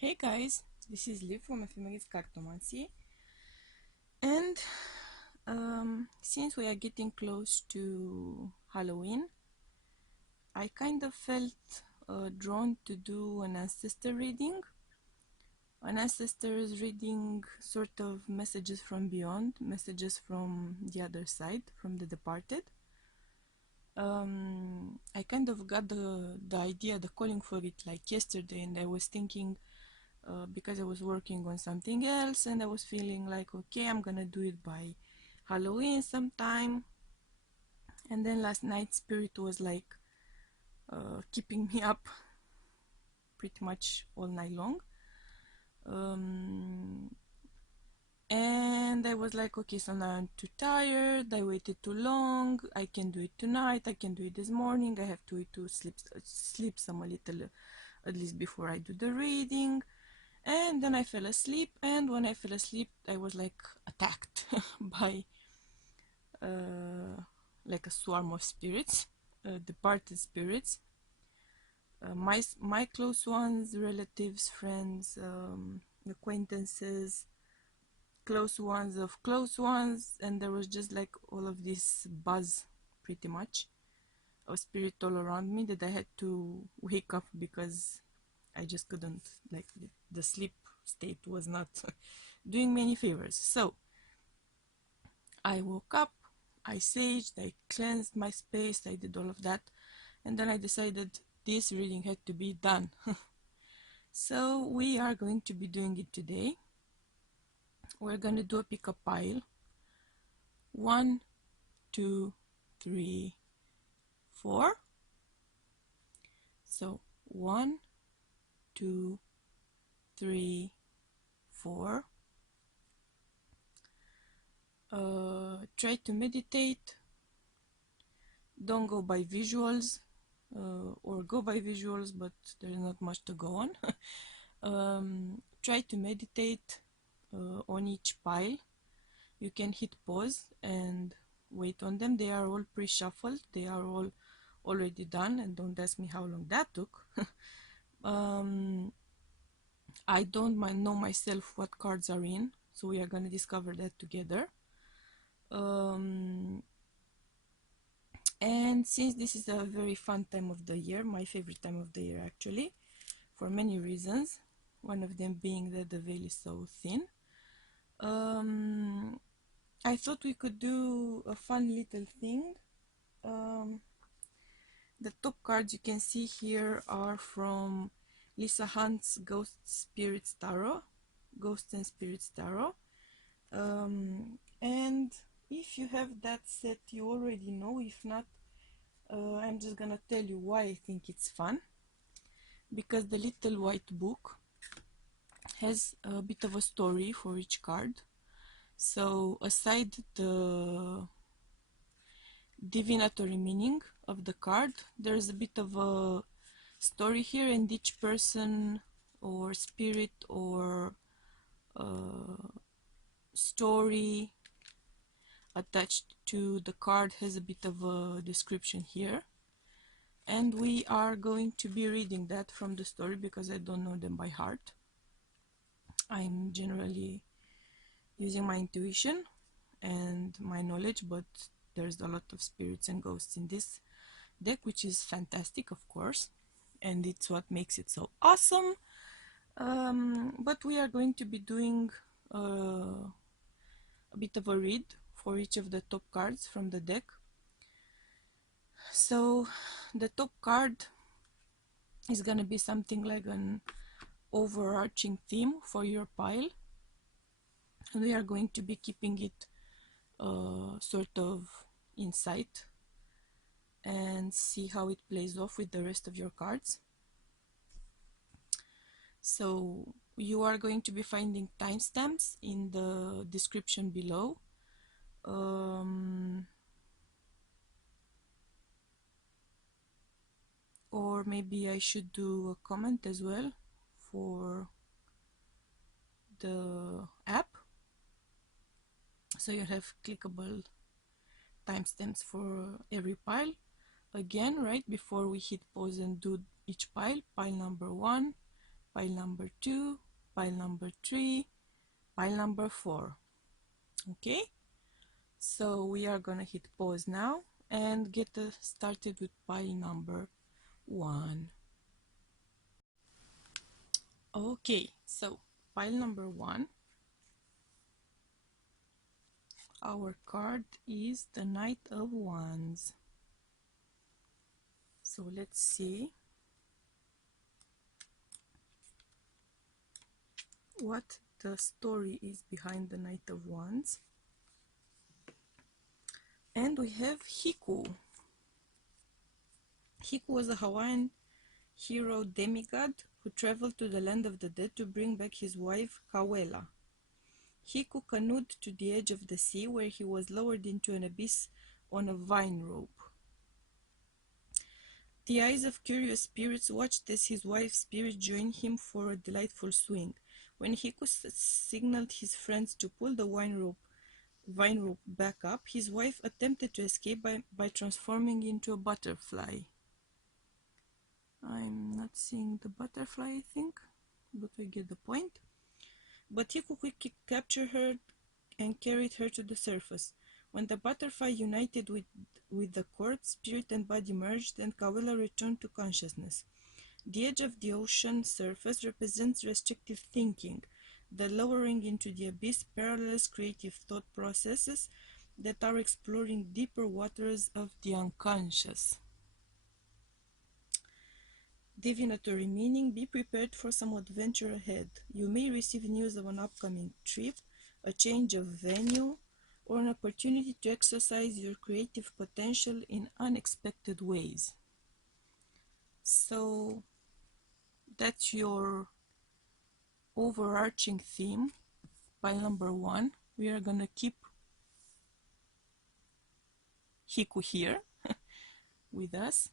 Hey guys, this is Liv from Ephemeris Cartomancy, and since we are getting close to Halloween, I kind of felt drawn to do an ancestor reading. An ancestor is reading sort of messages from beyond, messages from the other side, from the departed. I kind of got the idea, the calling for it like yesterday, and I was thinking, because I was working on something else and I was feeling like, okay, I'm gonna do it by Halloween sometime. And then last night Spirit was like keeping me up pretty much all night long. And I was like, okay, so now I'm too tired, I waited too long, I can do it tonight, I can do it this morning, I have to wait to sleep some a little, at least before I do the reading. And then I fell asleep, and when I fell asleep I was like attacked by like a swarm of spirits, departed spirits, my close ones, relatives, friends, acquaintances, close ones of close ones, and there was just like all of this buzz pretty much of spirit all around me that I had to wake up because I just couldn't, like the sleep state was not doing me any favors. So I woke up, I saged, I cleansed my space, I did all of that, and then I decided this reading had to be done. So we are going to be doing it today. We're going to do a pick-up pile. 1, 2, 3, 4. So 1, 2, 3, 4. Try to meditate. Don't go by visuals, or go by visuals, but there's not much to go on. Try to meditate on each pile. You can hit pause and wait on them. They are all pre-shuffled. They are all already done, and don't ask me how long that took. I don't know myself what cards are in, so we are going to discover that together. And since this is a very fun time of the year, my favorite time of the year actually, for many reasons, one of them being that the veil is so thin, I thought we could do a fun little thing. The top cards you can see here are from Lisa Hunt's Ghosts and Spirits Tarot. And if you have that set, you already know. If not, I'm just gonna tell you why I think it's fun. Because the little white book has a bit of a story for each card. So aside the divinatory meaning of the card, there's a bit of a story here, and each person or spirit or story attached to the card has a bit of a description here, and we are going to be reading that from the story because I don't know them by heart. I'm generally using my intuition and my knowledge, but there's a lot of spirits and ghosts in this deck, which is fantastic, of course, and it's what makes it so awesome. But we are going to be doing a bit of a read for each of the top cards from the deck. So the top card is gonna be something like an overarching theme for your pile, and we are going to be keeping it sort of in sight and see how it plays off with the rest of your cards. So you are going to be finding timestamps in the description below. Or maybe I should do a comment as well for the app, so you have clickable timestamps for every pile. Again, right before we hit pause and do each pile, pile number 1, pile number 2, pile number 3, pile number 4. Okay, so we are gonna hit pause now and get started with pile number 1. Okay, so pile number 1, our card is the Knight of Wands. So let's see what the story is behind the Knight of Wands. And we have Hiku. Hiku was a Hawaiian hero demigod who traveled to the land of the dead to bring back his wife, Kawela. Hiku canoed to the edge of the sea, where he was lowered into an abyss on a vine rope. The eyes of curious spirits watched as his wife's spirit joined him for a delightful swing. When Hiku signaled his friends to pull the vine rope back up, his wife attempted to escape by transforming into a butterfly. I'm not seeing the butterfly, I think, but we get the point. But Hiku quickly captured her and carried her to the surface. When the butterfly united with the cord, spirit and body merged, and Kawela returned to consciousness. The edge of the ocean surface represents restrictive thinking. The lowering into the abyss parallels creative thought processes that are exploring deeper waters of the unconscious. Divinatory meaning: be prepared for some adventure ahead. You may receive news of an upcoming trip, a change of venue, or an opportunity to exercise your creative potential in unexpected ways. So that's your overarching theme. Pile number 1, we are gonna keep Hiku here with us.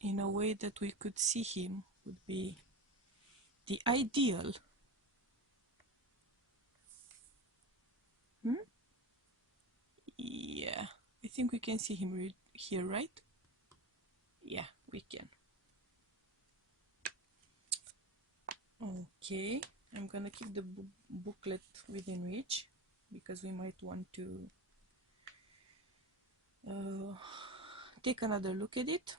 In a way that we could see him would be the ideal. Yeah, I think we can see him here, right? Yeah, we can. Okay, I'm gonna keep the booklet within reach because we might want to take another look at it.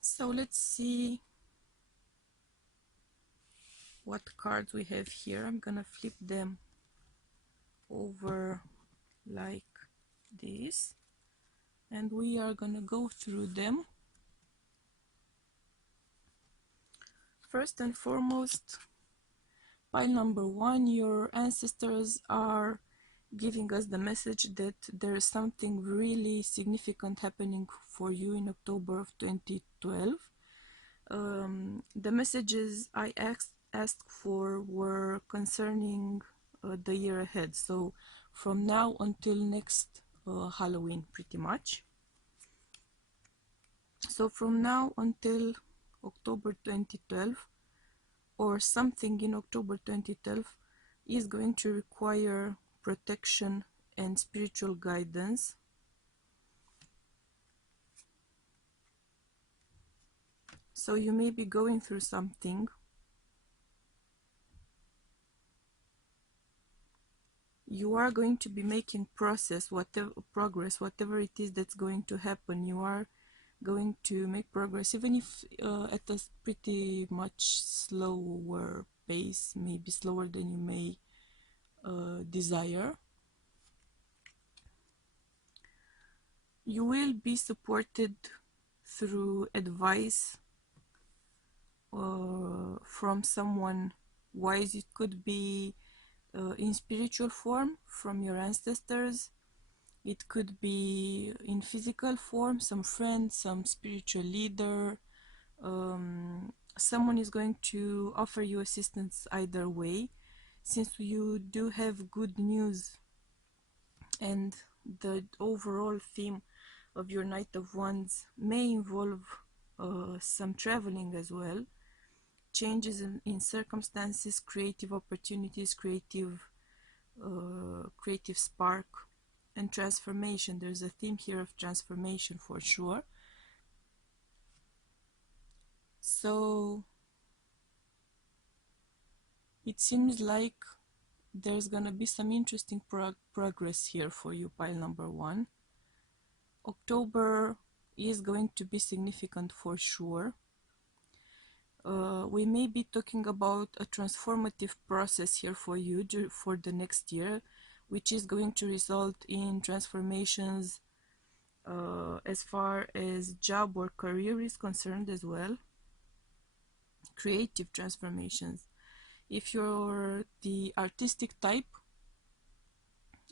So let's see what cards we have here. I'm gonna flip them over like this, and we are gonna go through them. First and foremost, pile number 1, your ancestors are giving us the message that there is something really significant happening for you in October of 2012. The messages I asked for were concerning the year ahead, so from now until next Halloween, pretty much. So from now until October 2012, or something in October 2012, is going to require protection and spiritual guidance. So you may be going through something. You are going to be making progress, whatever it is that's going to happen. You are going to make progress, even if at a pretty much slower pace, maybe slower than you may desire. You will be supported through advice from someone wise. It could be in spiritual form from your ancestors. It could be in physical form, some friend, some spiritual leader. Someone is going to offer you assistance either way. Since you do have good news and the overall theme of your Knight of Wands may involve some traveling as well, changes in circumstances, creative opportunities, creative creative spark, and transformation. There's a theme here of transformation for sure. So it seems like there's gonna be some interesting progress here for you, pile number 1. October is going to be significant for sure. We may be talking about a transformative process here for you for the next year, which is going to result in transformations as far as job or career is concerned as well. Creative transformations. If you're the artistic type,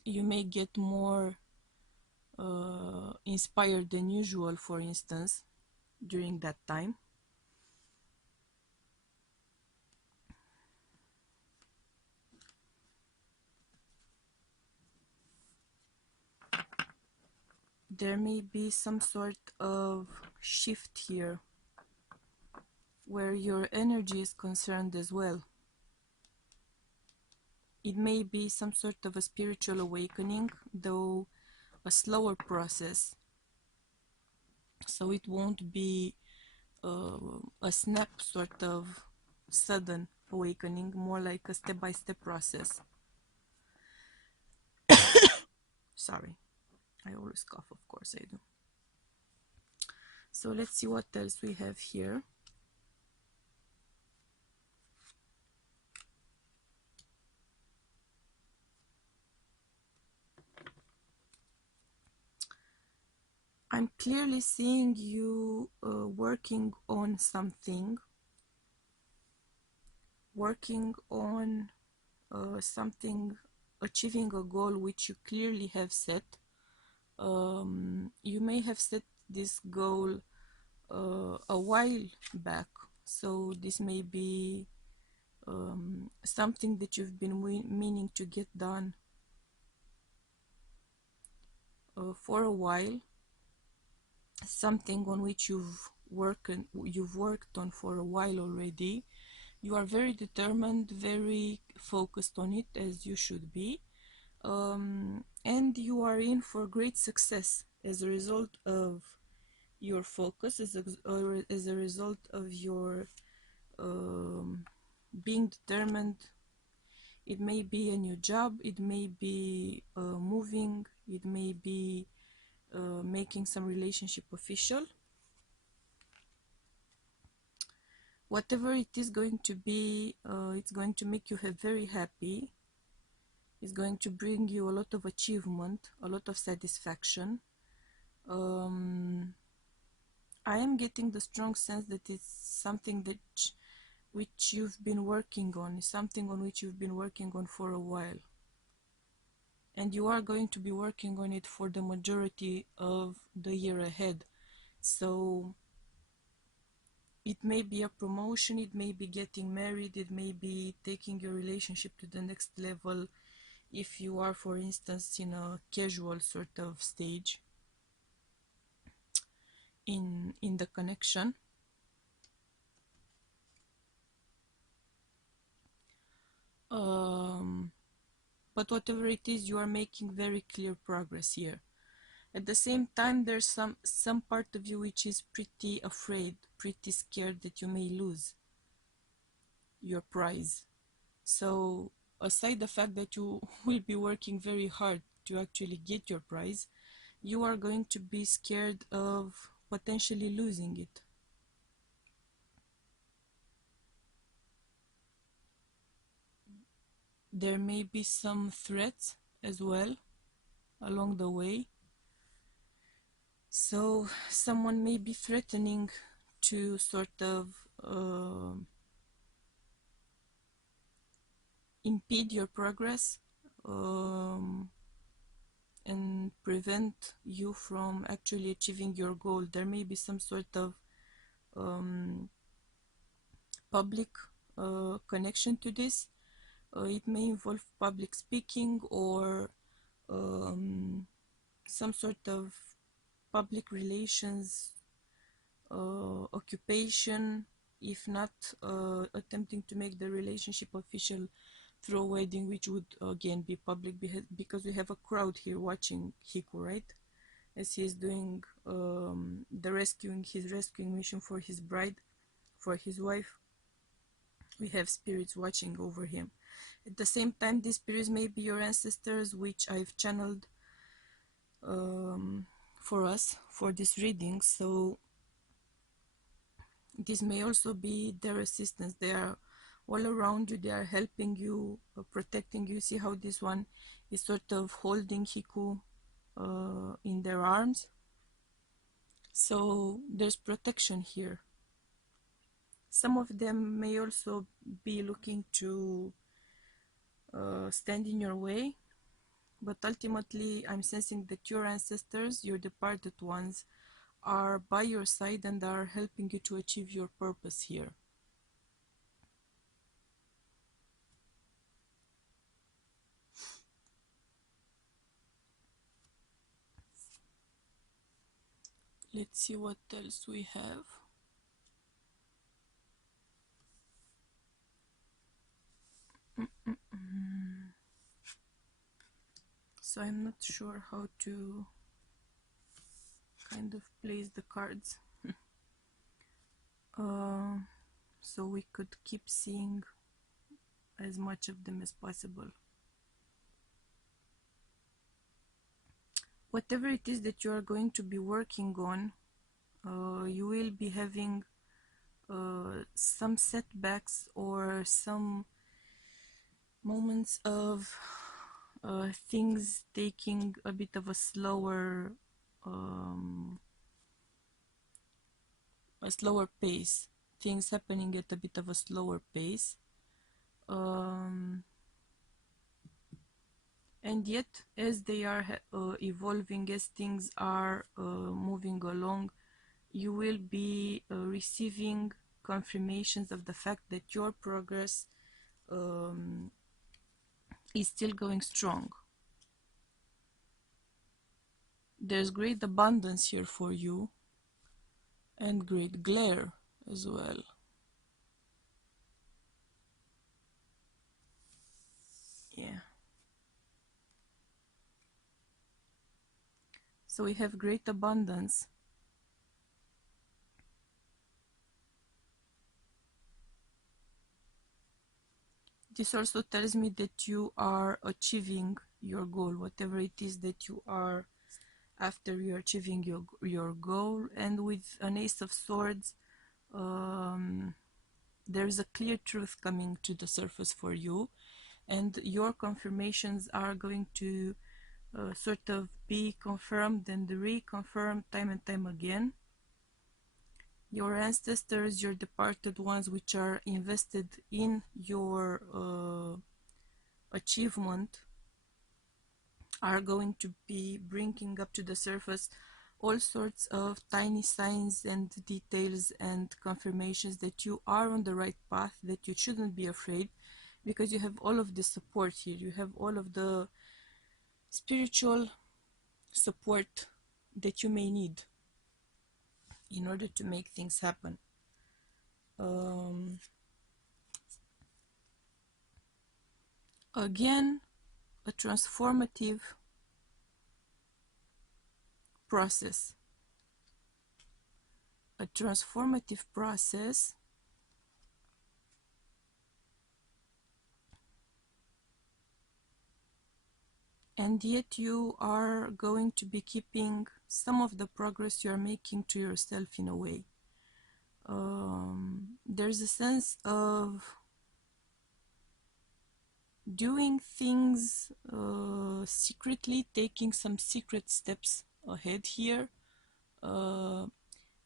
you may get more inspired than usual, for instance, during that time. There may be some sort of shift here where your energy is concerned as well. It may be some sort of a spiritual awakening, though a slower process. So it won't be a snap sort of sudden awakening, more like a step-by-step process. Sorry, I always cough, of course I do. So let's see what else we have here. I'm clearly seeing you working on something, achieving a goal which you clearly have set. You may have set this goal a while back, so this may be something that you've been meaning to get done for a while, something on which you've worked on for a while already. You are very determined, very focused on it, as you should be, and you are in for great success as a result of your focus, as a result of your being determined. It may be a new job, it may be moving, it may be making some relationship official. Whatever it is going to be, it's going to make you very happy. It's going to bring you a lot of achievement, a lot of satisfaction. I am getting the strong sense that it's something that which you've been working on, something on which you've been working on for a while. And you are going to be working on it for the majority of the year ahead. So it may be a promotion, it may be getting married, it may be taking your relationship to the next level if you are, for instance, in a casual sort of stage in the connection. But whatever it is, you are making very clear progress here. At the same time, there's some part of you which is pretty afraid, pretty scared that you may lose your prize. So aside the fact that you will be working very hard to actually get your prize, you are going to be scared of potentially losing it. There may be some threats as well along the way. So someone may be threatening to sort of impede your progress and prevent you from actually achieving your goal. There may be some sort of public connection to this. It may involve public speaking or some sort of public relations occupation, if not attempting to make the relationship official through a wedding which would again be public, because we have a crowd here watching Hiku, right? As he is doing his rescuing mission for his bride, for his wife. We have spirits watching over him. At the same time, these spirits may be your ancestors, which I've channeled for us for this reading. So this may also be their assistance. They are all around you, they are helping you, protecting you. See how this one is sort of holding Hiku in their arms. So there's protection here. Some of them may also be looking to stand in your way, but ultimately I'm sensing that your ancestors, your departed ones, are by your side and are helping you to achieve your purpose here. Let's see what else we have. So I'm not sure how to kind of place the cards so we could keep seeing as much of them as possible. Whatever it is that you are going to be working on, you will be having some setbacks or some moments of things taking a bit of a slower pace, things happening at a bit of a slower pace, and yet as they are evolving, as things are moving along, you will be receiving confirmations of the fact that your progress is still going strong. There's great abundance here for you and great glare as well. Yeah. So we have great abundance. This also tells me that you are achieving your goal, whatever it is that you are after. You're achieving your goal. And with an Ace of Swords, there's a clear truth coming to the surface for you, and your confirmations are going to sort of be confirmed and reconfirmed time and time again. Your ancestors, your departed ones, which are invested in your achievement, are going to be bringing up to the surface all sorts of tiny signs and details and confirmations that you are on the right path, that you shouldn't be afraid, because you have all of the support here. You have all of the spiritual support that you may need in order to make things happen. Again, a transformative process. A transformative process, and yet you are going to be keeping some of the progress you are making to yourself in a way. There's a sense of doing things secretly, taking some secret steps ahead here,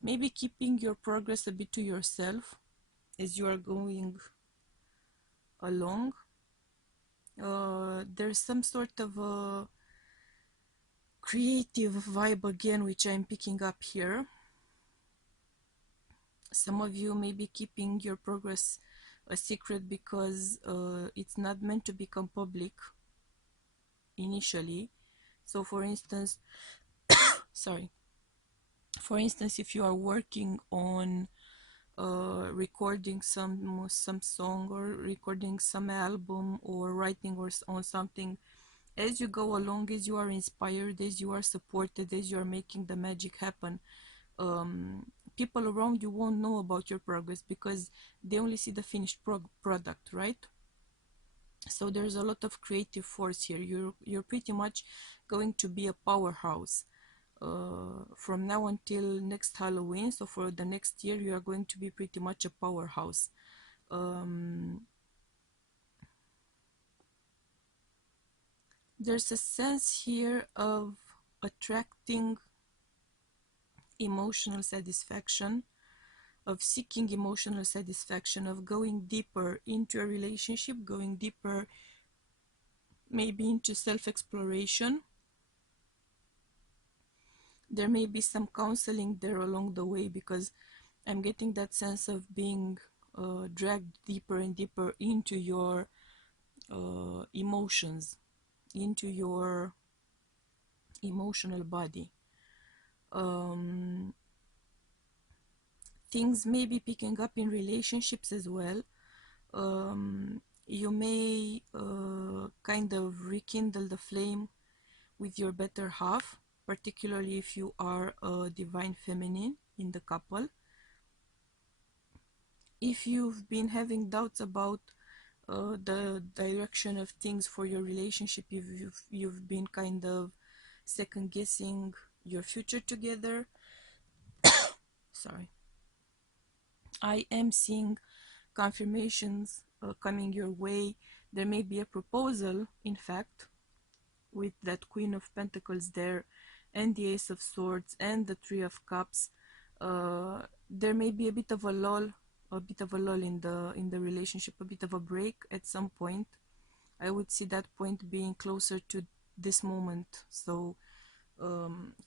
maybe keeping your progress a bit to yourself as you are going along. There's some sort of a creative vibe again, which I'm picking up here. Some of you may be keeping your progress a secret because it's not meant to become public initially. So for instance, sorry, for instance, if you are working on recording some song, or recording some album, or writing or on something. As you go along, as you are inspired, as you are supported, as you are making the magic happen, people around you won't know about your progress because they only see the finished product, right? So there's a lot of creative force here. You're pretty much going to be a powerhouse from now until next Halloween. So for the next year, you are going to be pretty much a powerhouse. There's a sense here of attracting emotional satisfaction, of seeking emotional satisfaction, of going deeper into a relationship, going deeper maybe into self-exploration. There may be some counseling there along the way, because I'm getting that sense of being dragged deeper and deeper into your emotions, into your emotional body. Things may be picking up in relationships as well. You may kind of rekindle the flame with your better half, particularly if you are a divine feminine in the couple. If you've been having doubts about the direction of things for your relationship, if you've been kind of second guessing your future together, sorry, I am seeing confirmations coming your way. There may be a proposal, in fact, with that Queen of Pentacles there, and the Ace of Swords, and the Three of Cups. There may be a bit of a lull in the relationship, a bit of a break at some point. I would see that point being closer to this moment. So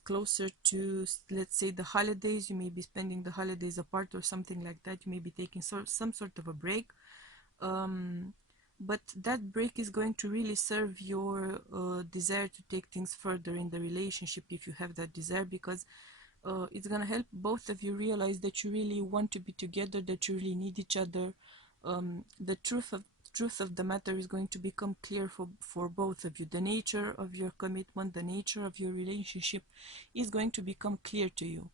closer to, let's say, the holidays. You may be spending the holidays apart or something like that. You may be taking some sort of a break. But that break is going to really serve your desire to take things further in the relationship, if you have that desire, because it's going to help both of you realize that you really want to be together, that you really need each other. The truth of the matter is going to become clear for both of you. The nature of your commitment, the nature of your relationship is going to become clear to you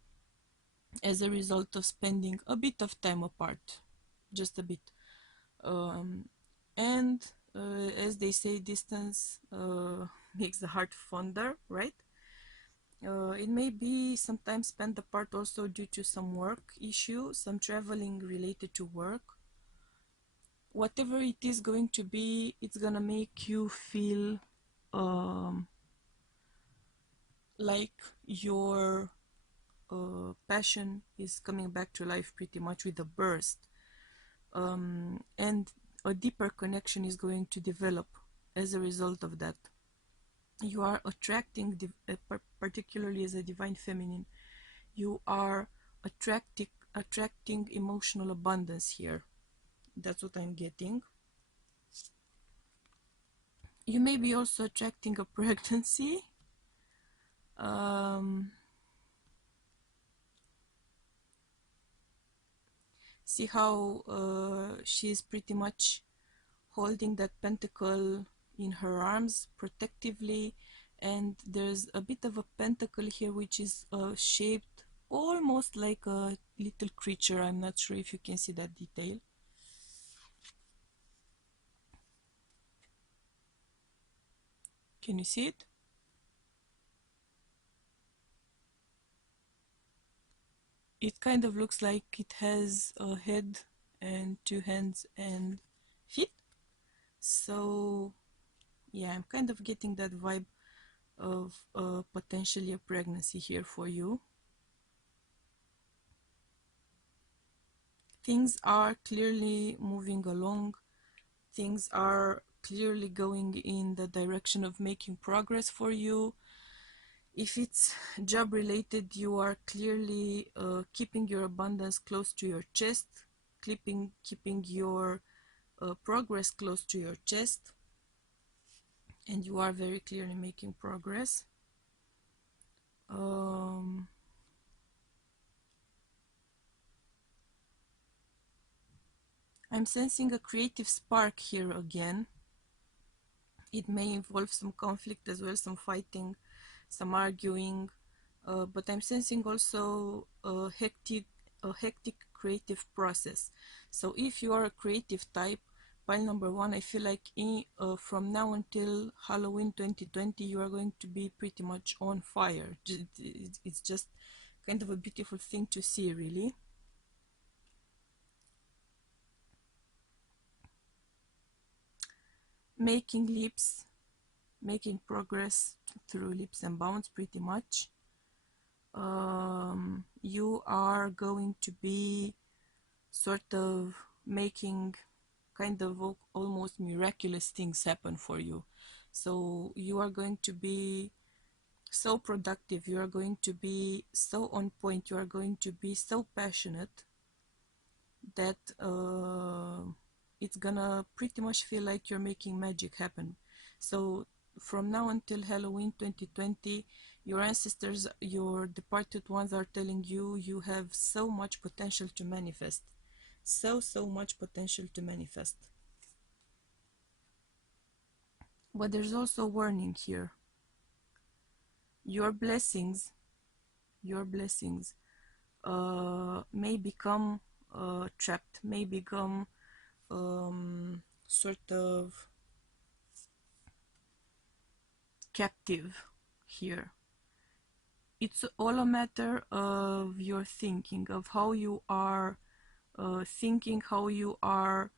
as a result of spending a bit of time apart, just a bit. And as they say, distance makes the heart fonder, right? It may be sometimes spent apart also due to some work issue, some traveling related to work. Whatever it is going to be, it's gonna make you feel like your passion is coming back to life pretty much with a burst. And a deeper connection is going to develop as a result of that. You are attracting, particularly as a divine feminine, you are attracting emotional abundance here. That's what I'm getting. You may be also attracting a pregnancy. See how she's pretty much holding that pentacle in her arms protectively, and there's a bit of a pentacle here which is shaped almost like a little creature. I'm not sure if you can see that detail. Can you see it? It kind of looks like it has a head and two hands and feet. So yeah, I'm kind of getting that vibe of potentially a pregnancy here for you. Things are clearly moving along. Things are clearly going in the direction of making progress for you. If it's job related, you are clearly keeping your abundance close to your chest, keeping your progress close to your chest, and you are very clearly making progress. I'm sensing a creative spark here again. It may involve some conflict as well, some fighting, some arguing, but I'm sensing also a hectic creative process. So if you are a creative type, pile number one, I feel like from now until Halloween 2020, you are going to be pretty much on fire. It's just kind of a beautiful thing to see, really. Making leaps, making progress through leaps and bounds, pretty much. You are going to be sort of making kind of almost miraculous things happen for you. So you are going to be so productive, you are going to be so on point, you are going to be so passionate that it's gonna pretty much feel like you're making magic happen. So from now until Halloween 2020, your ancestors, your departed ones are telling you you have so much potential to manifest. So much potential to manifest. But there's also a warning here. Your blessings may become trapped, may become sort of captive here. It's all a matter of your thinking, of how you are thinking, how you are,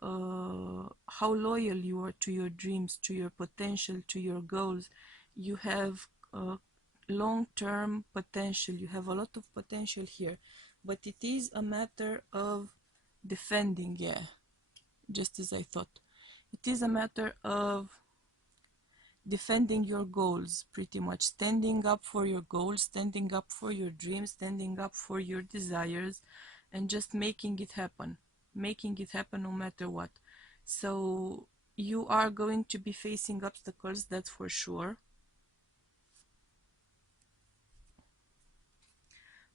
how loyal you are to your dreams, to your potential, to your goals. You have long-term potential, you have a lot of potential here, but it is a matter of defending, yeah, just as I thought. It is a matter of defending your goals, pretty much standing up for your goals, standing up for your dreams, standing up for your desires, and just making it happen no matter what. So you are going to be facing obstacles, that's for sure.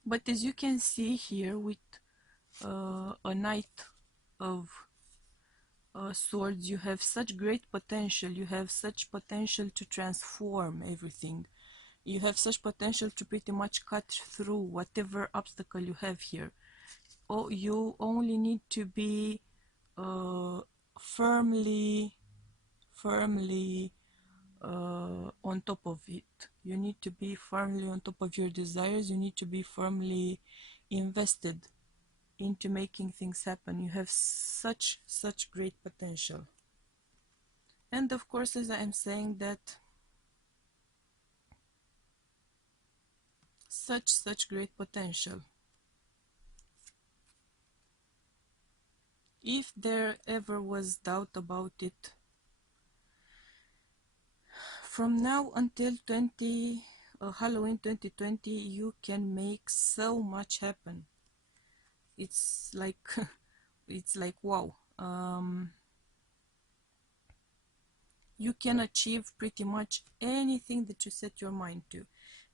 But as you can see here with a knight of swords, you have such great potential, you have such potential to transform everything. You have such potential to pretty much cut through whatever obstacle you have here. Oh, you only need to be firmly on top of it. You need to be firmly on top of your desires. You need to be firmly invested into making things happen. You have such great potential. And of course, as I am saying that, such great potential. If there ever was doubt about it, from now until Halloween 2020, you can make so much happen. It's like it's like wow. You can achieve pretty much anything that you set your mind to.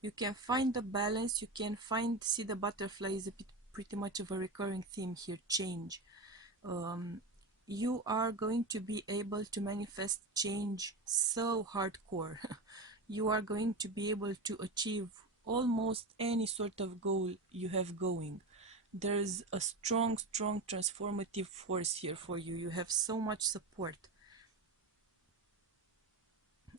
You can find the balance, you can see the butterfly is pretty much of a recurring theme here, change. You are going to be able to manifest change so hardcore. You are going to be able to achieve almost any sort of goal you have going. There's a strong transformative force here for you. You have so much support.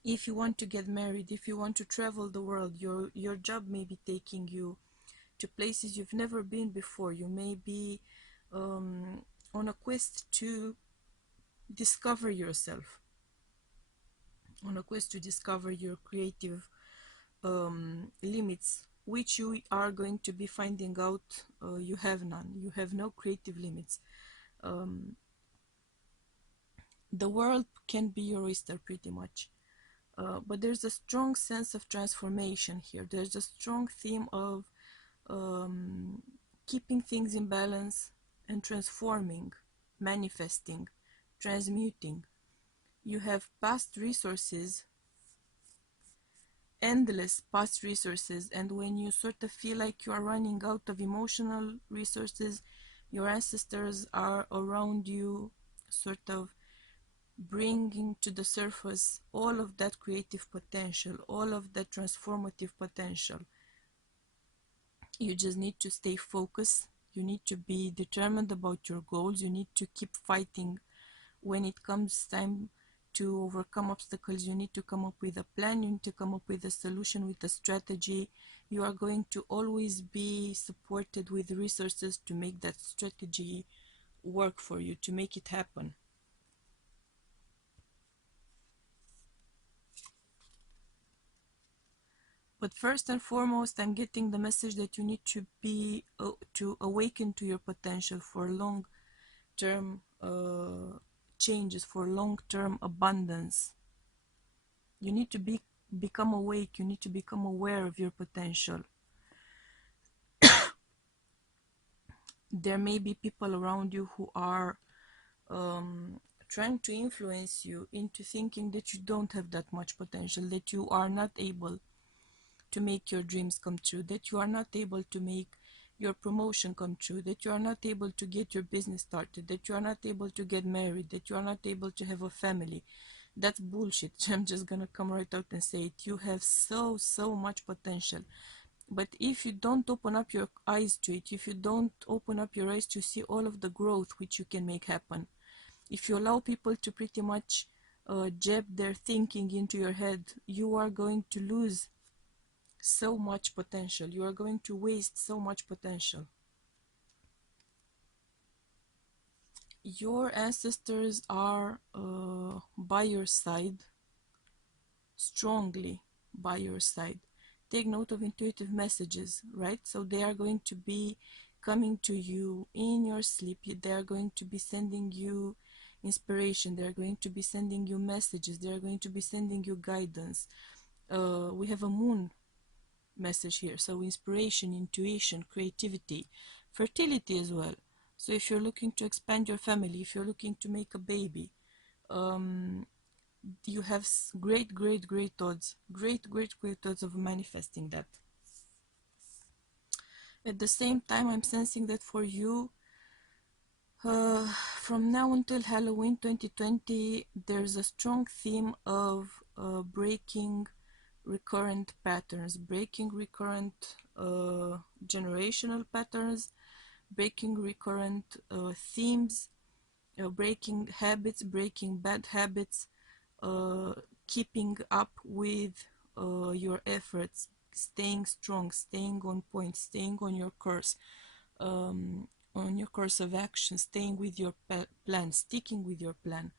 If you want to get married, if you want to travel the world, your job may be taking you to places you've never been before. You may be on a quest to discover yourself, on a quest to discover your creative limits, which you are going to be finding out you have none. You have no creative limits. The world can be your oyster pretty much. But there's a strong sense of transformation here. There's a strong theme of keeping things in balance and transforming, manifesting, transmuting. You have past resources, endless past resources, and when you sort of feel like you are running out of emotional resources, Your ancestors are around you, sort of bringing to the surface all of that creative potential, all of that transformative potential. You just need to stay focused. You need to be determined about your goals. You need to keep fighting. When it comes time to overcome obstacles, you need to come up with a plan. You need to come up with a solution, with a strategy. You are going to always be supported with resources to make that strategy work for you, to make it happen. But first and foremost, I'm getting the message that you need to be to awaken to your potential for long-term changes, for long-term abundance. You need to become awake. You need to become aware of your potential. There may be people around you who are trying to influence you into thinking that you don't have that much potential, that you are not able to make your dreams come true, that you are not able to make your promotion come true, that you are not able to get your business started, that you are not able to get married, that you are not able to have a family. That's bullshit. I'm just gonna come right out and say it. You have so much potential. But if you don't open up your eyes to it, if you don't open up your eyes to see all of the growth which you can make happen, if you allow people to pretty much jab their thinking into your head, you are going to lose so much potential. You are going to waste so much potential. Your ancestors are by your side, strongly by your side. Take note of intuitive messages, right? So they are going to be coming to you in your sleep. They are going to be sending you inspiration. They are going to be sending you messages. They are going to be sending you guidance. We have a moon message here, so inspiration, intuition, creativity, fertility as well. So if you're looking to expand your family, if you're looking to make a baby, you have great odds, great odds of manifesting that. At the same time, I'm sensing that for you, from now until Halloween 2020, there's a strong theme of breaking recurrent patterns, breaking recurrent generational patterns, breaking recurrent themes, breaking habits, breaking bad habits, keeping up with your efforts, staying strong, staying on point, staying on your course, on your course of action, staying with your plan, sticking with your plan.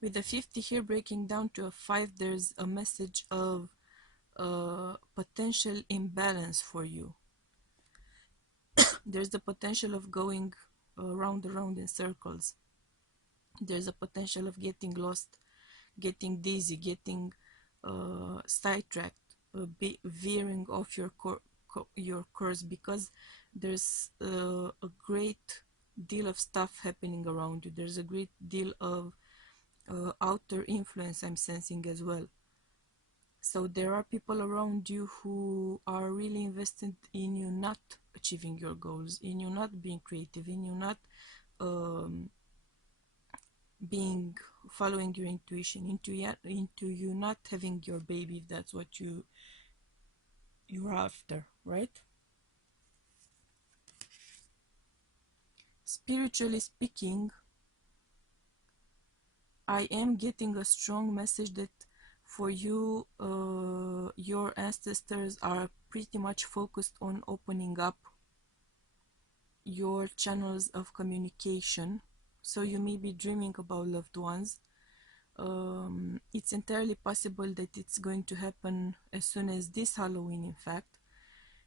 With the 50 here breaking down to a 5, there's a message of potential imbalance for you. There's the potential of going round in circles. There's a potential of getting lost, getting dizzy, getting sidetracked, veering off your course, because there's a great deal of stuff happening around you. There's a great deal of outer influence I'm sensing as well. So there are people around you who are really invested in you not achieving your goals, in you not being creative, in you not following your intuition, into you not having your baby, if that's what you're after, right? Spiritually speaking, I am getting a strong message that for you, your ancestors are pretty much focused on opening up your channels of communication. So you may be dreaming about loved ones. It's entirely possible that it's going to happen as soon as this Halloween. In fact,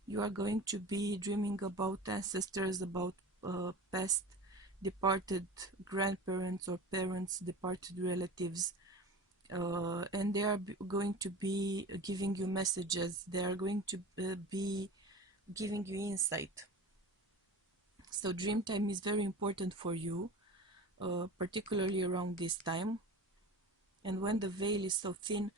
you are going to be dreaming about ancestors, about past departed grandparents or parents, departed relatives, and they are going to be giving you messages. They are going to be giving you insight. So dream time is very important for you, particularly around this time. And when the veil is so thin,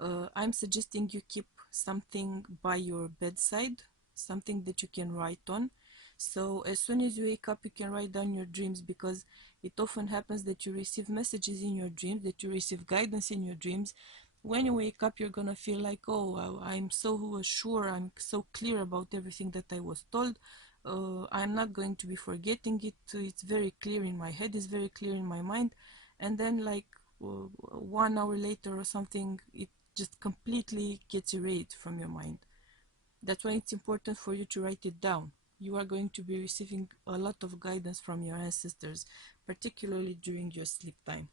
I'm suggesting you keep something by your bedside, something that you can write on. So as soon as you wake up, you can write down your dreams, because it often happens that you receive messages in your dreams, that you receive guidance in your dreams. When you wake up, you're gonna feel like, oh, I'm so sure, I'm so clear about everything that I was told. I'm not going to be forgetting it. It's very clear in my head, it's very clear in my mind. And then, like 1 hour later or something, it just completely gets erased from your mind. That's why it's important for you to write it down. You are going to be receiving a lot of guidance from your ancestors, particularly during your sleep time.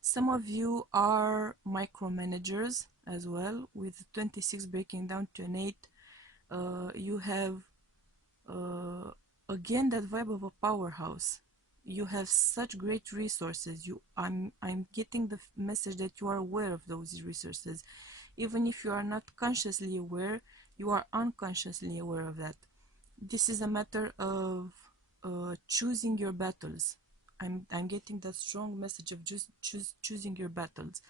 Some of you are micromanagers as well, with 26 breaking down to an 8. You have again that vibe of a powerhouse. You have such great resources. I'm getting the message that you are aware of those resources. Even if you are not consciously aware, you are unconsciously aware of that. This is a matter of choosing your battles. I'm getting that strong message of just choosing your battles.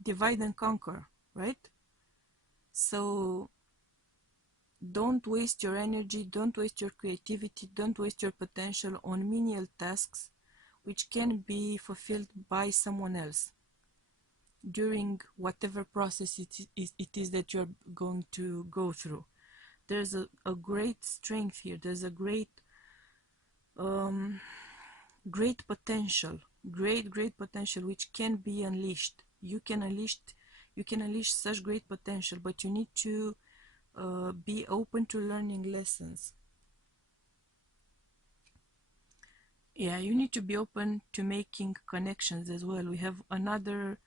Divide and conquer, right? So don't waste your energy, don't waste your creativity, don't waste your potential on menial tasks which can be fulfilled by someone else during whatever process it is that you're going to go through. There's a great strength here. There's a great great potential, great potential which can be unleashed. You can unleash such great potential, but you need to be open to learning lessons. Yeah, you need to be open to making connections as well. We have another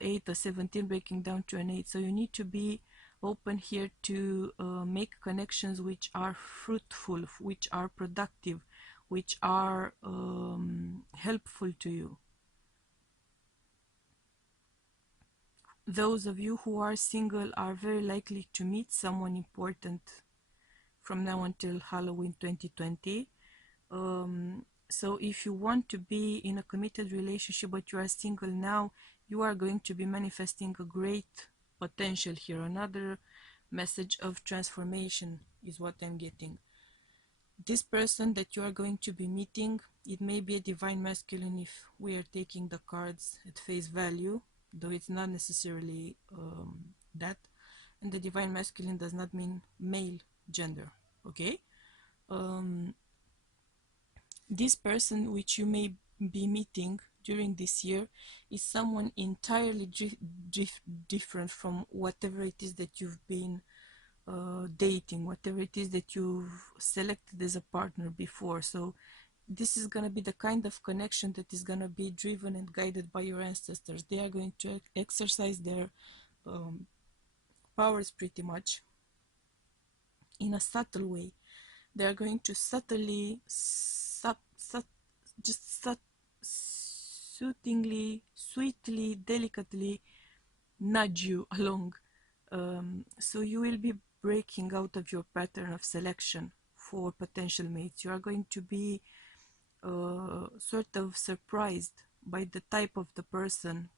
8 or 17 breaking down to an 8. So you need to be open here to make connections which are fruitful, which are productive, which are helpful to you. Those of you who are single are very likely to meet someone important from now until Halloween 2020. So if you want to be in a committed relationship but you are single now, you are going to be manifesting a great potential here. Another message of transformation is what I'm getting. This person that you are going to be meeting, it may be a divine masculine if we are taking the cards at face value, though it's not necessarily that. And the divine masculine does not mean male gender, okay? This person which you may be meeting during this year is someone entirely different from whatever it is that you've been dating, whatever it is that you've selected as a partner before. So this is going to be the kind of connection that is going to be driven and guided by your ancestors. They are going to exercise their powers pretty much in a subtle way. They are going to subtly, soothingly, sweetly, delicately nudge you along. So you will be breaking out of your pattern of selection for potential mates. You are going to be sort of surprised by the type of the person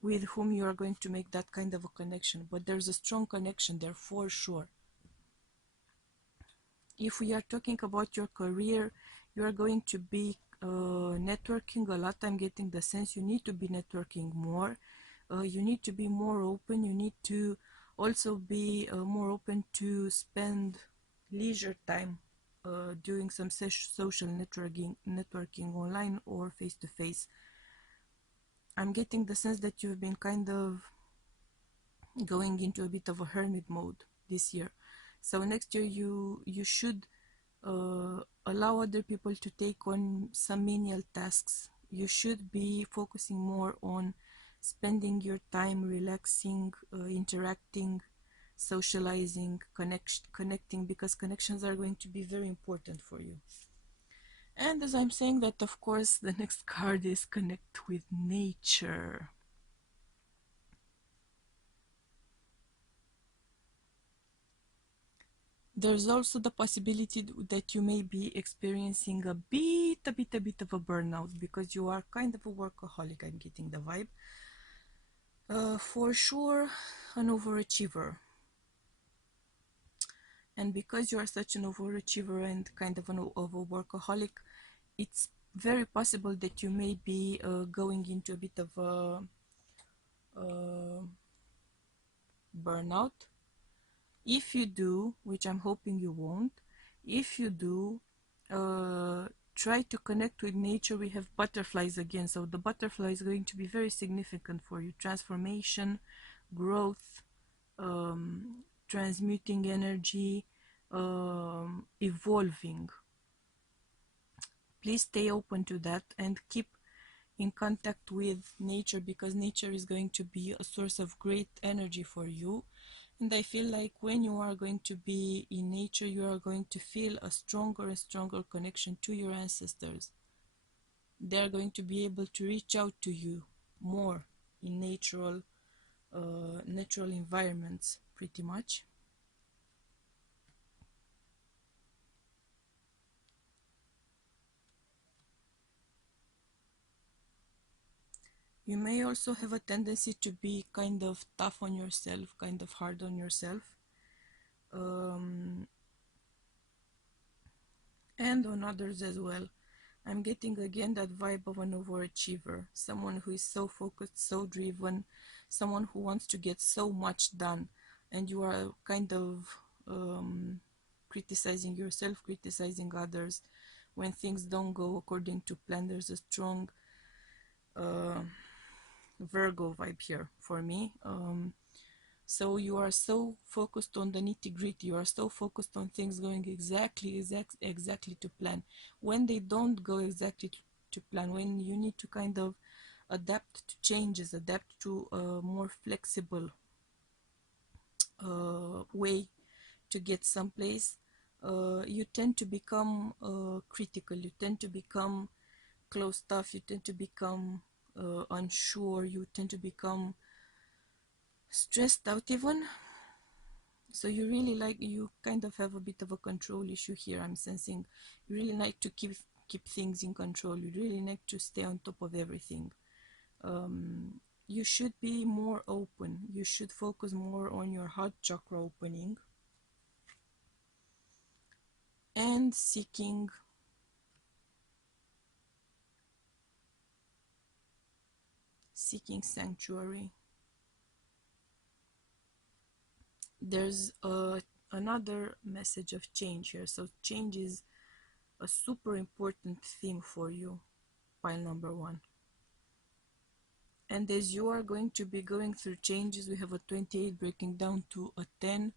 with whom you are going to make that kind of a connection. But there's a strong connection there for sure. If we are talking about your career, you are going to be networking a lot. I'm getting the sense you need to be networking more. You need to be more open. You need to also be more open to spend leisure time doing some social networking online or face to face. I'm getting the sense that you've been kind of going into a bit of a hermit mode this year. So next year you should allow other people to take on some menial tasks. You should be focusing more on spending your time relaxing, interacting, socializing, connecting, because connections are going to be very important for you. And as I'm saying that, of course, the next card is connect with nature. There's also the possibility that you may be experiencing a bit of a burnout because you are kind of a workaholic. I'm getting the vibe. For sure, an overachiever. And because you are such an overachiever and kind of of a workaholic, it's very possible that you may be going into a bit of a burnout. If you do, which I'm hoping you won't, if you do, try to connect with nature. We have butterflies again, so the butterfly is going to be very significant for you. Transformation, growth, transmuting energy, evolving. Please stay open to that and keep in contact with nature, because nature is going to be a source of great energy for you. And I feel like when you are going to be in nature, you are going to feel a stronger and stronger connection to your ancestors. They are going to be able to reach out to you more in natural environments, pretty much. You may also have a tendency to be kind of tough on yourself, kind of hard on yourself, and on others as well. I'm getting again that vibe of an overachiever, someone who is so focused, so driven, someone who wants to get so much done, and you are kind of criticizing yourself, criticizing others when things don't go according to plan. There's a strong Virgo vibe here for me. So you are so focused on the nitty-gritty, you are so focused on things going exactly to plan. When they don't go exactly to plan, when you need to kind of adapt to changes, adapt to a more flexible way to get someplace, you tend to become critical, you tend to become closed off, you tend to become unsure, you tend to become stressed out even. So you kind of have a bit of a control issue here. I'm sensing you really like to keep things in control. You really like to stay on top of everything. You should be more open. You should focus more on your heart chakra opening and seeking sanctuary. There's another message of change here. So change is a super important theme for you, pile number one. And as you are going to be going through changes, we have a 28 breaking down to a 10.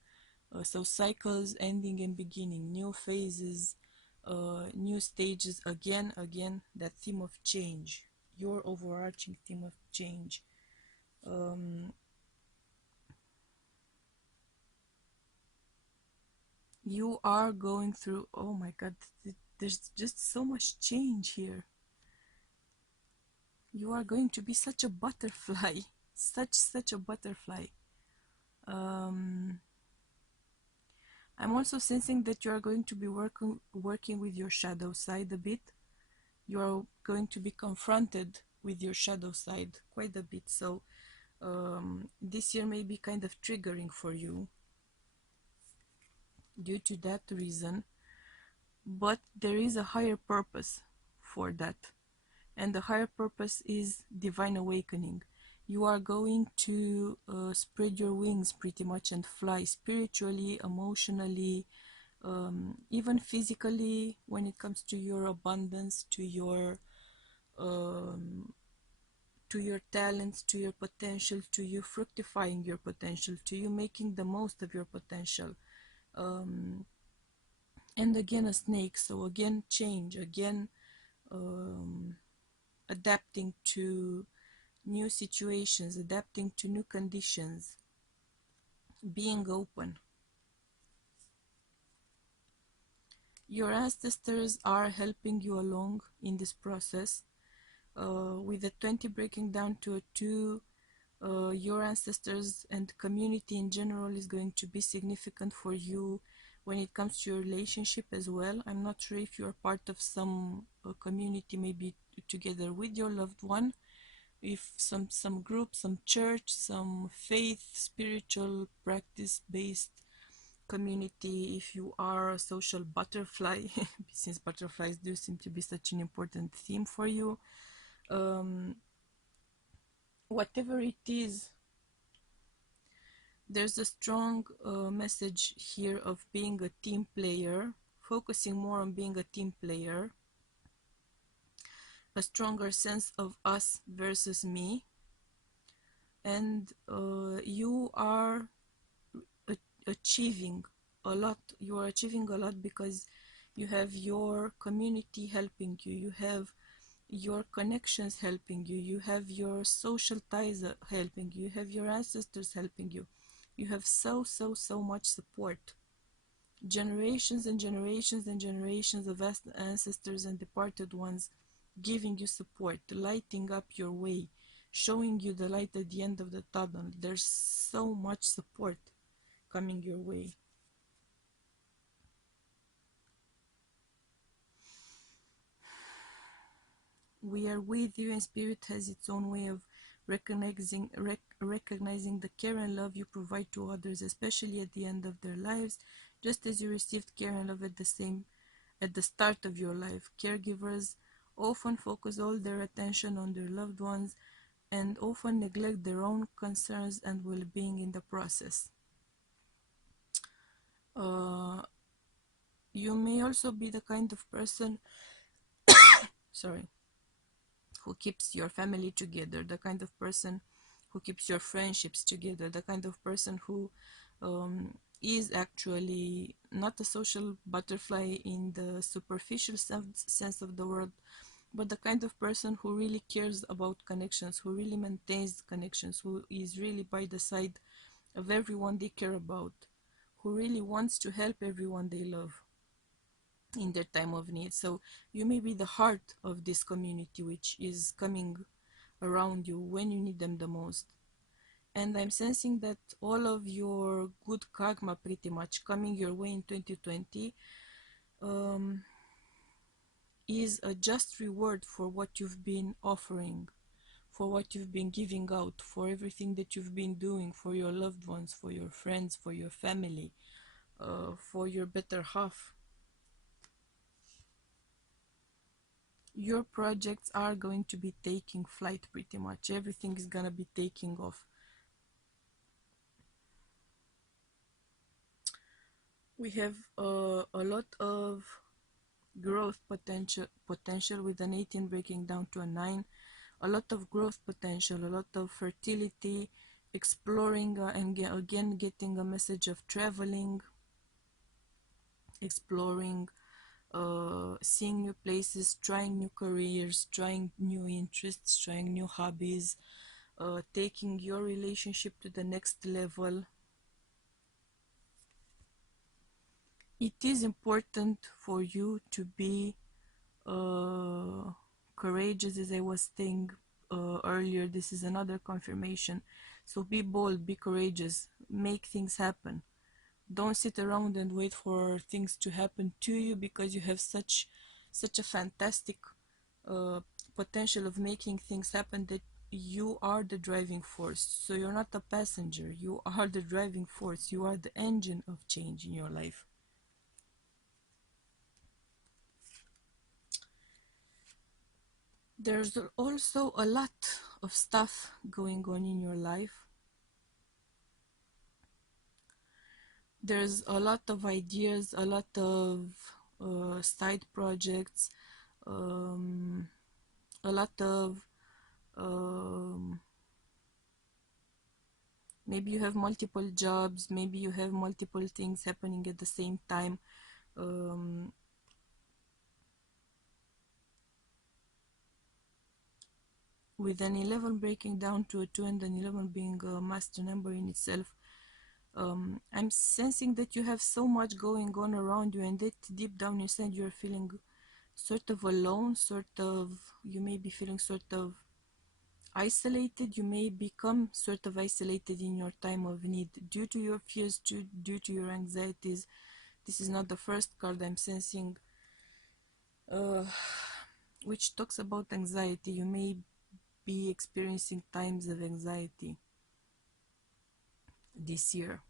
So cycles ending and beginning, new phases, new stages, again, that theme of change, your overarching theme of change. You are going through, oh my god, there's just so much change here. You are going to be such a butterfly, such a butterfly. I'm also sensing that you are going to be working with your shadow side a bit. You are going to be confronted with your shadow side quite a bit. So this year may be kind of triggering for you due to that reason. But there is a higher purpose for that. And the higher purpose is divine awakening. You are going to spread your wings pretty much and fly spiritually, emotionally, even physically, when it comes to your abundance, to your talents, to your potential, to you fructifying your potential, to you making the most of your potential. And again, a snake, so again, change, again, adapting to new situations, adapting to new conditions, being open. Your ancestors are helping you along in this process. With the 20 breaking down to a 2, your ancestors and community in general is going to be significant for you when it comes to your relationship as well. I'm not sure if you're part of some community, maybe together with your loved one, if some group, some church, some faith, spiritual practice based community, if you are a social butterfly, since butterflies do seem to be such an important theme for you. Whatever it is, there's a strong message here of being a team player, focusing more on being a team player, a stronger sense of us versus me, and you are achieving a lot. You are achieving a lot because you have your community helping you, you have your connections helping you, you have your social ties helping you, you have your ancestors helping you. You have so much support. Generations and generations and generations of ancestors and departed ones giving you support, lighting up your way, showing you the light at the end of the tunnel. There's so much support coming your way. We are with you, and Spirit has its own way of recognizing the care and love you provide to others, especially at the end of their lives, just as you received care and love at the start of your life. Caregivers often focus all their attention on their loved ones and often neglect their own concerns and well-being in the process. You may also be the kind of person who keeps your family together, the kind of person who keeps your friendships together, the kind of person who is actually not a social butterfly in the superficial sense of the word, but the kind of person who really cares about connections, who really maintains connections, who is really by the side of everyone they care about, who really wants to help everyone they love in their time of need. So you may be the heart of this community, which is coming around you when you need them the most. And I'm sensing that all of your good karma pretty much coming your way in 2020 is a just reward for what you've been offering, for what you've been giving out, for everything that you've been doing for your loved ones, for your friends, for your family, for your better half. Your projects are going to be taking flight pretty much. Everything is gonna be taking off. We have a lot of growth potential with an 18 breaking down to a 9. A lot of growth potential, a lot of fertility, exploring and again getting a message of traveling, exploring, seeing new places, trying new careers, trying new interests, trying new hobbies, taking your relationship to the next level. It is important for you to be courageous, as I was saying earlier. This is another confirmation. So be bold, be courageous, make things happen. Don't sit around and wait for things to happen to you, because you have such a fantastic potential of making things happen that you are the driving force. So you're not a passenger, you are the driving force, you are the engine of change in your life. There's also a lot of stuff going on in your life. There's a lot of ideas, a lot of side projects, a lot of maybe you have multiple jobs, maybe you have multiple things happening at the same time. With an 11 breaking down to a 2 and an 11 being a master number in itself, I'm sensing that you have so much going on around you, and that deep down inside you're feeling sort of alone, you may be feeling sort of isolated. You may become sort of isolated in your time of need due to your fears, due to your anxieties, This is not the first card I'm sensing, which talks about anxiety. You may be experiencing times of anxiety this year.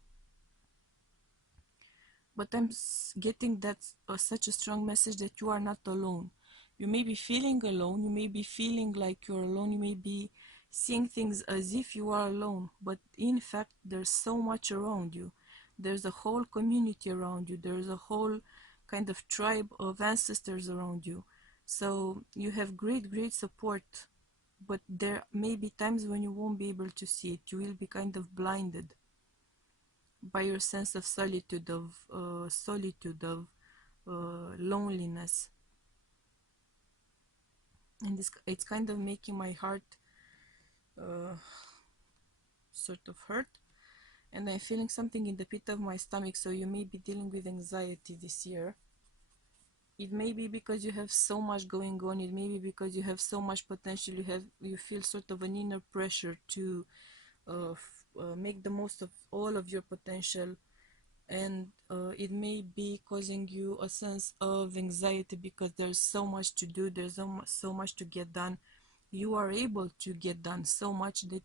But I'm getting that such a strong message that you are not alone. You may be feeling alone, you may be feeling like you're alone, you may be seeing things as if you are alone, but in fact there's so much around you. There's a whole community around you, there's a whole kind of tribe of ancestors around you. So you have great support, but there may be times when you won't be able to see it. You will be kind of blinded by your sense of solitude, of loneliness, and it's kind of making my heart sort of hurt, and I'm feeling something in the pit of my stomach. So you may be dealing with anxiety this year. It may be because you have so much going on. It may be because you have so much potential. You feel sort of an inner pressure to make the most of all of your potential, and it may be causing you a sense of anxiety because there's so much to do, there's so much to get done. You are able to get done so much that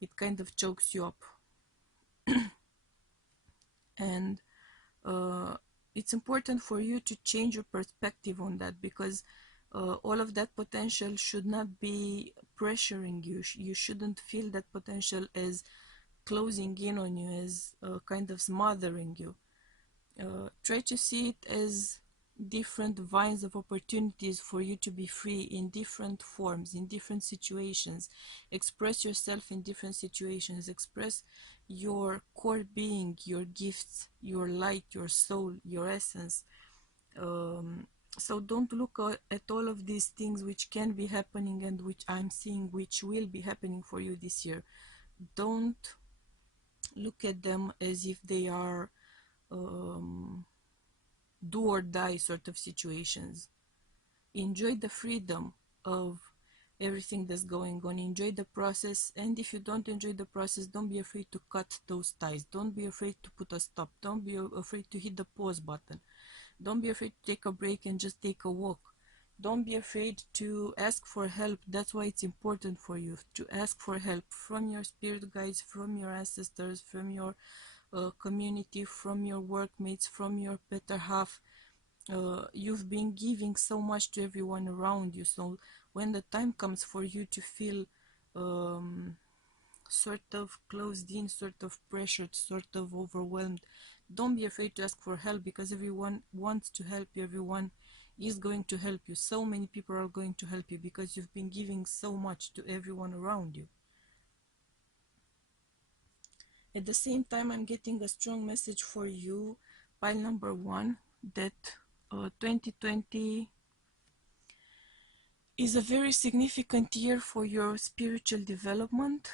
it kind of chokes you up. And it's important for you to change your perspective on that, because all of that potential should not be pressuring you. You shouldn't feel that potential as closing in on you, as kind of smothering you. Try to see it as different vines of opportunities for you to be free in different forms, in different situations. Express yourself in different situations. Express your core being, your gifts, your light, your soul, your essence. So don't look at all of these things which can be happening and which I'm seeing which will be happening for you this year. Don't look at them as if they are do or die sort of situations. Enjoy the freedom of everything that's going on. Enjoy the process, and if you don't enjoy the process, don't be afraid to cut those ties. Don't be afraid to put a stop. Don't be afraid to hit the pause button. Don't be afraid to take a break and just take a walk. Don't be afraid to ask for help. That's why it's important for you to ask for help from your spirit guides, from your ancestors, from your community, from your workmates, from your better half. You've been giving so much to everyone around you, so when the time comes for you to feel sort of closed in, sort of pressured, sort of overwhelmed, don't be afraid to ask for help, because everyone wants to help you. Everyone is going to help you. So many people are going to help you because you've been giving so much to everyone around you. At the same time, I'm getting a strong message for you, pile number 1, that 2020 is a very significant year for your spiritual development.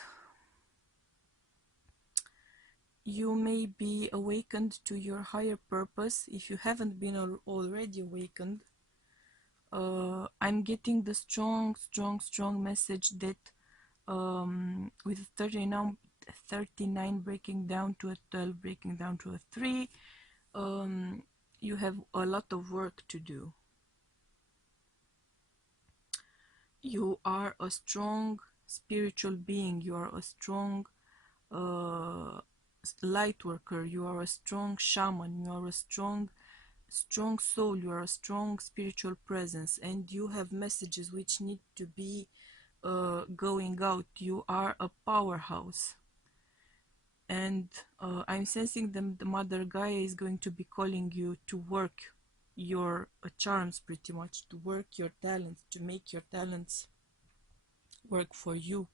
You may be awakened to your higher purpose if you haven't been already awakened. I'm getting the strong message that with 39 breaking down to a 12, breaking down to a 3, you have a lot of work to do. You are a strong spiritual being. You are a strong light worker. You are a strong shaman. You are a strong soul. You are a strong spiritual presence, and you have messages which need to be going out. You are a powerhouse, and I'm sensing the Mother Gaia is going to be calling you to work your charms, pretty much, to work your talents, to make your talents work for you,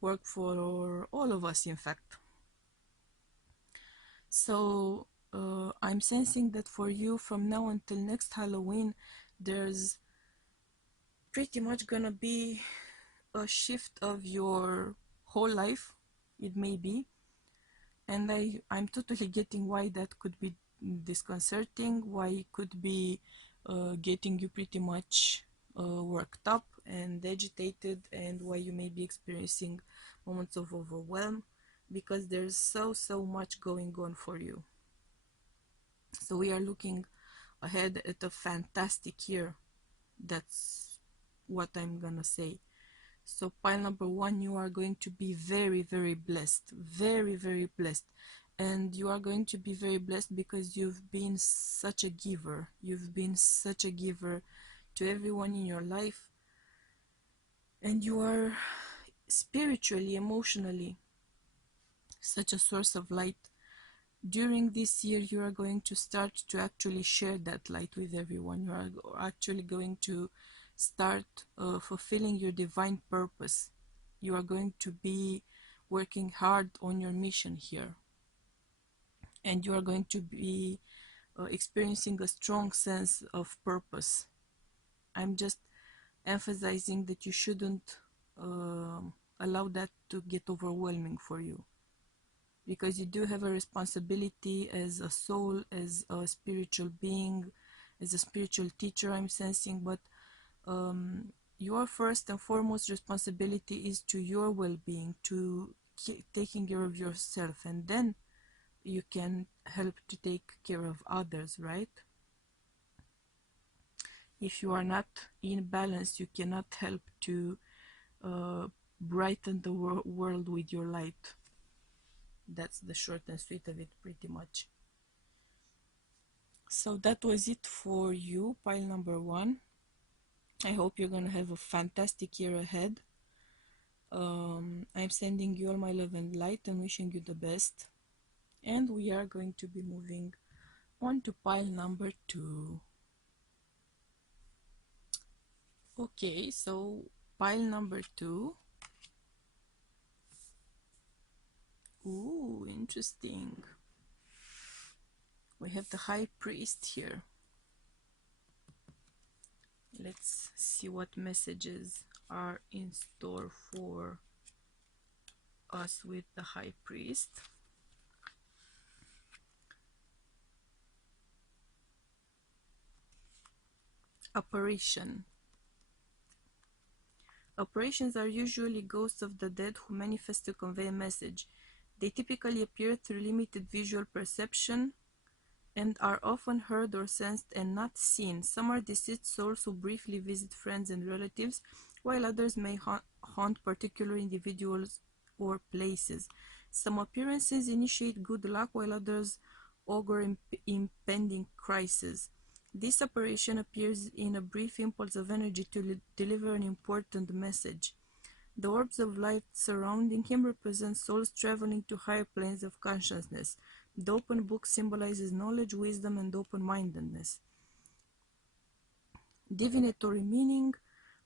work for all of us, in fact. So I'm sensing that for you, from now until next Halloween, there's pretty much gonna be a shift of your whole life. It may be, and I'm totally getting why that could be disconcerting, why it could be getting you pretty much worked up and agitated, and why you may be experiencing moments of overwhelm, because there's so much going on for you. So we are looking ahead at a fantastic year. That's what I'm gonna say. So pile number one, you are going to be very, very blessed. Very, very blessed. And you are going to be very blessed because you've been such a giver. You've been such a giver to everyone in your life. And you are spiritually, emotionally, such a source of light. During this year, you are going to start to actually share that light with everyone. You are actually going to start fulfilling your divine purpose. You are going to be working hard on your mission here. And you are going to be experiencing a strong sense of purpose. I'm just emphasizing that you shouldn't allow that to get overwhelming for you, because you do have a responsibility as a soul, as a spiritual being, as a spiritual teacher, I'm sensing. But your first and foremost responsibility is to your well-being, to taking care of yourself, and then you can help to take care of others, right? If you are not in balance, you cannot help to brighten the world with your light. That's the short and sweet of it, pretty much. So that was it for you, pile number one. I hope you're gonna have a fantastic year ahead. I'm sending you all my love and light and wishing you the best. And we are going to be moving on to pile number two. Okay, so pile number two. Ooh, interesting. We have the High Priest here. Let's see what messages are in store for us with the High Priest. Apparition. Apparitions are usually ghosts of the dead who manifest to convey a message. They typically appear through limited visual perception and are often heard or sensed and not seen. Some are deceased souls who briefly visit friends and relatives, while others may haunt particular individuals or places. Some appearances initiate good luck, while others augur impending crisis. This apparition appears in a brief impulse of energy to deliver an important message. The orbs of light surrounding him represent souls traveling to higher planes of consciousness. The open book symbolizes knowledge, wisdom, and open-mindedness. Divinatory meaning.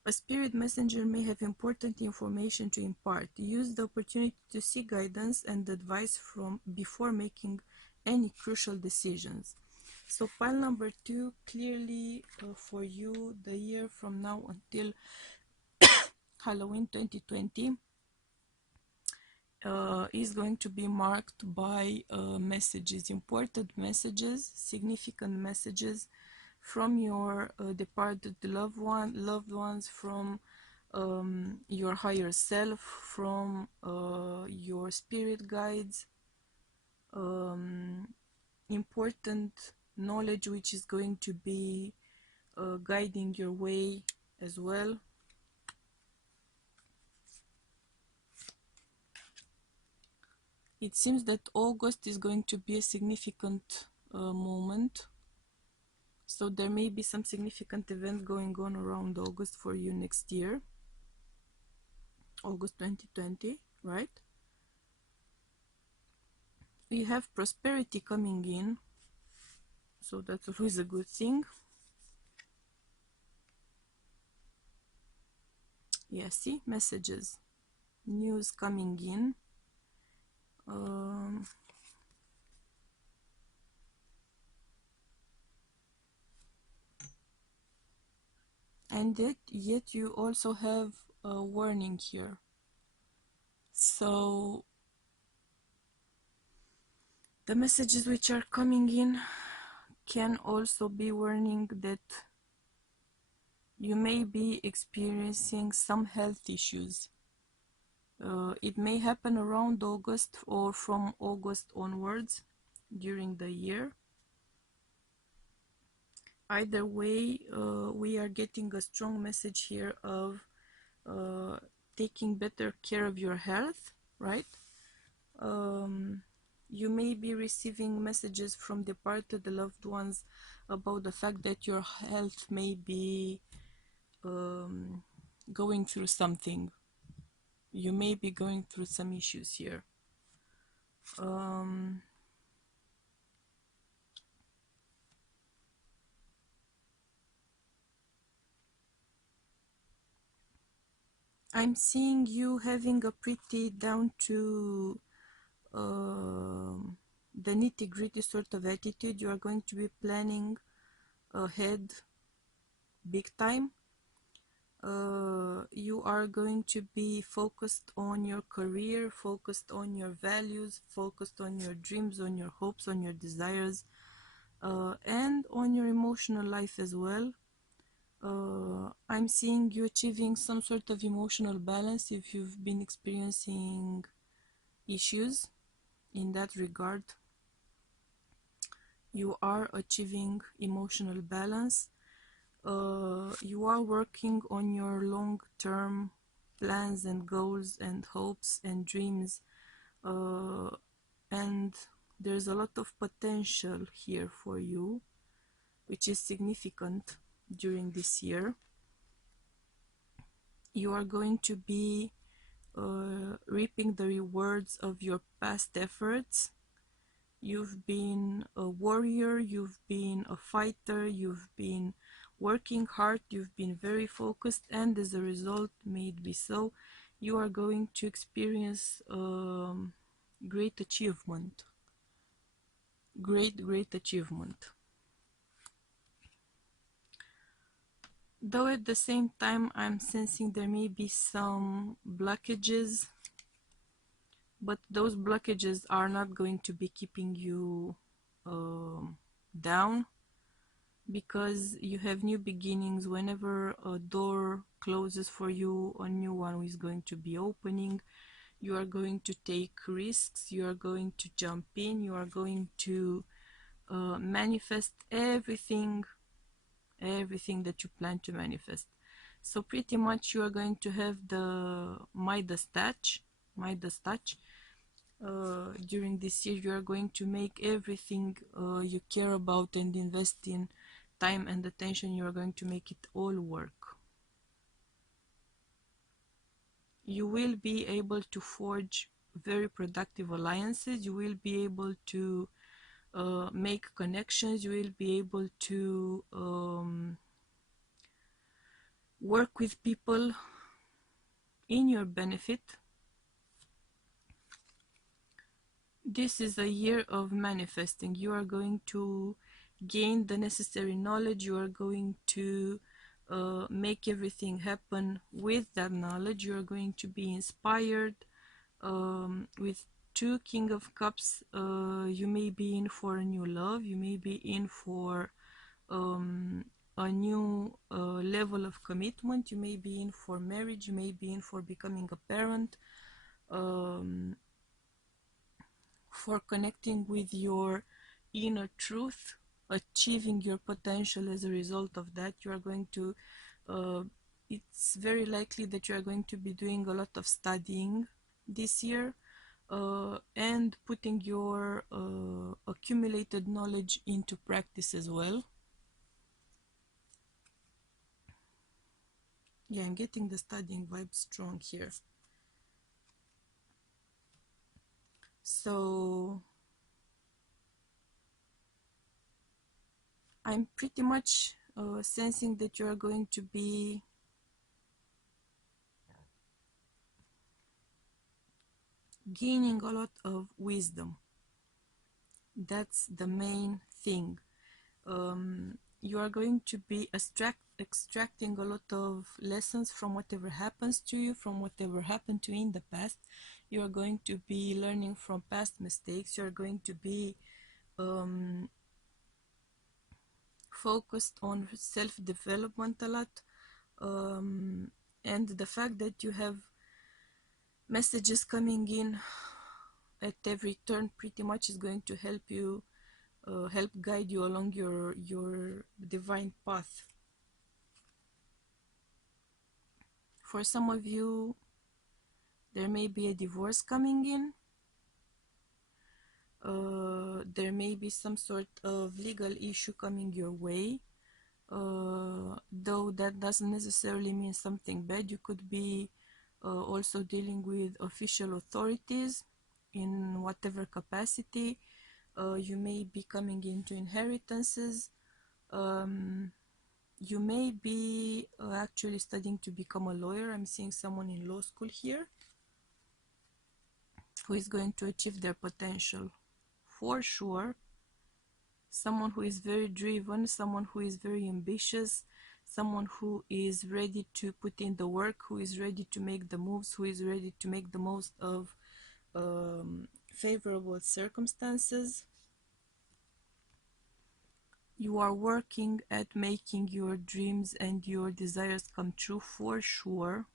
A spirit messenger may have important information to impart. Use the opportunity to seek guidance and advice before making any crucial decisions. So pile number two, clearly for you, the year from now until Halloween 2020 is going to be marked by messages, important messages, significant messages from your departed loved ones, from your higher self, from your spirit guides, important knowledge which is going to be guiding your way as well. It seems that August is going to be a significant moment. So there may be some significant event going on around August for you next year. August 2020, right? We have prosperity coming in. So that's always a good thing. Yeah, see? Messages. News coming in. And yet you also have a warning here. So the messages which are coming in can also be warning that you may be experiencing some health issues. It may happen around August or from August onwards during the year. Either way, we are getting a strong message here of uh, taking better care of your health, right? You may be receiving messages from departed loved ones about the fact that your health may be going through something. You may be going through some issues here. I'm seeing you having a pretty down to the nitty-gritty sort of attitude. You are going to be planning ahead big time. You are going to be focused on your career, focused on your values, focused on your dreams, on your hopes, on your desires, and on your emotional life as well. I'm seeing you achieving some sort of emotional balance if you've been experiencing issues in that regard. You are achieving emotional balance. You are working on your long-term plans and goals and hopes and dreams, and there's a lot of potential here for you, which is significant during this year. You are going to be reaping the rewards of your past efforts. You've been a warrior, you've been a fighter, you've been working hard, you've been very focused, and as a result, may it be so, you are going to experience great achievement. Great achievement. Though at the same time, I'm sensing there may be some blockages, but those blockages are not going to be keeping you down, because you have new beginnings. Whenever a door closes for you, a new one is going to be opening. You are going to take risks, you are going to jump in, you are going to manifest everything that you plan to manifest. So pretty much you are going to have the Midas touch. During this year, you are going to make everything you care about and invest in time and attention. You are going to make it all work. You will be able to forge very productive alliances. You will be able to make connections. You will be able to work with people in your benefit. This is a year of manifesting. You are going to gain the necessary knowledge. You are going to make everything happen with that knowledge. You are going to be inspired. With two King of Cups, you may be in for a new love. You may be in for a new level of commitment. You may be in for marriage. You may be in for becoming a parent. For connecting with your inner truth, achieving your potential. As a result of that, you are going to it's very likely that you are going to be doing a lot of studying this year, and putting your accumulated knowledge into practice as well. Yeah, I'm getting the studying vibe strong here. So I'm pretty much sensing that you are going to be gaining a lot of wisdom. That's the main thing. You are going to be extracting a lot of lessons from whatever happens to you, from whatever happened to you in the past. You are going to be learning from past mistakes. You are going to be focused on self-development a lot, and the fact that you have messages coming in at every turn pretty much is going to help you help guide you along your divine path. For some of you, there may be a divorce coming in. There may be some sort of legal issue coming your way. Though that doesn't necessarily mean something bad. You could be also dealing with official authorities in whatever capacity. You may be coming into inheritances. You may be actually studying to become a lawyer. I'm seeing someone in law school here who is going to achieve their potential for sure. Someone who is very driven, someone who is very ambitious, someone who is ready to put in the work, who is ready to make the moves, who is ready to make the most of favorable circumstances. You are working at making your dreams and your desires come true for sure.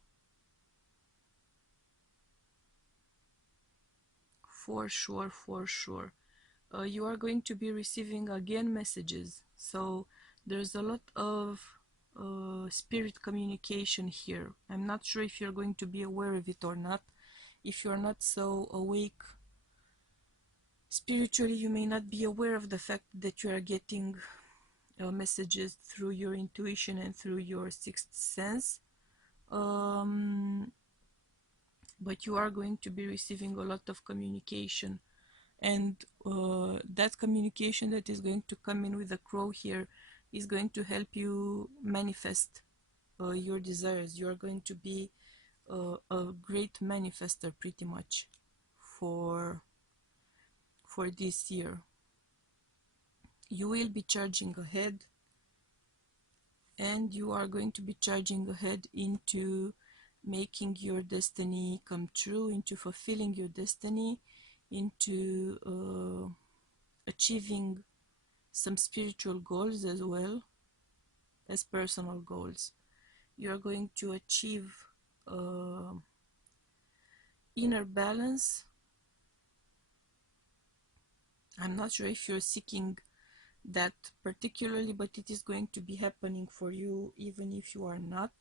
For sure, for sure. You are going to be receiving again messages. So there's a lot of spirit communication here. I'm not sure if you're going to be aware of it or not. If you're not so awake spiritually, you may not be aware of the fact that you are getting messages through your intuition and through your sixth sense. But you are going to be receiving a lot of communication, and that communication that is going to come in with the crow here is going to help you manifest your desires. You are going to be a great manifester pretty much for this year. You will be charging ahead, and you are going to be charging ahead into making your destiny come true, into fulfilling your destiny, into achieving some spiritual goals as well as personal goals. You're going to achieve inner balance. I'm not sure if you're seeking that particularly, but it is going to be happening for you even if you are not.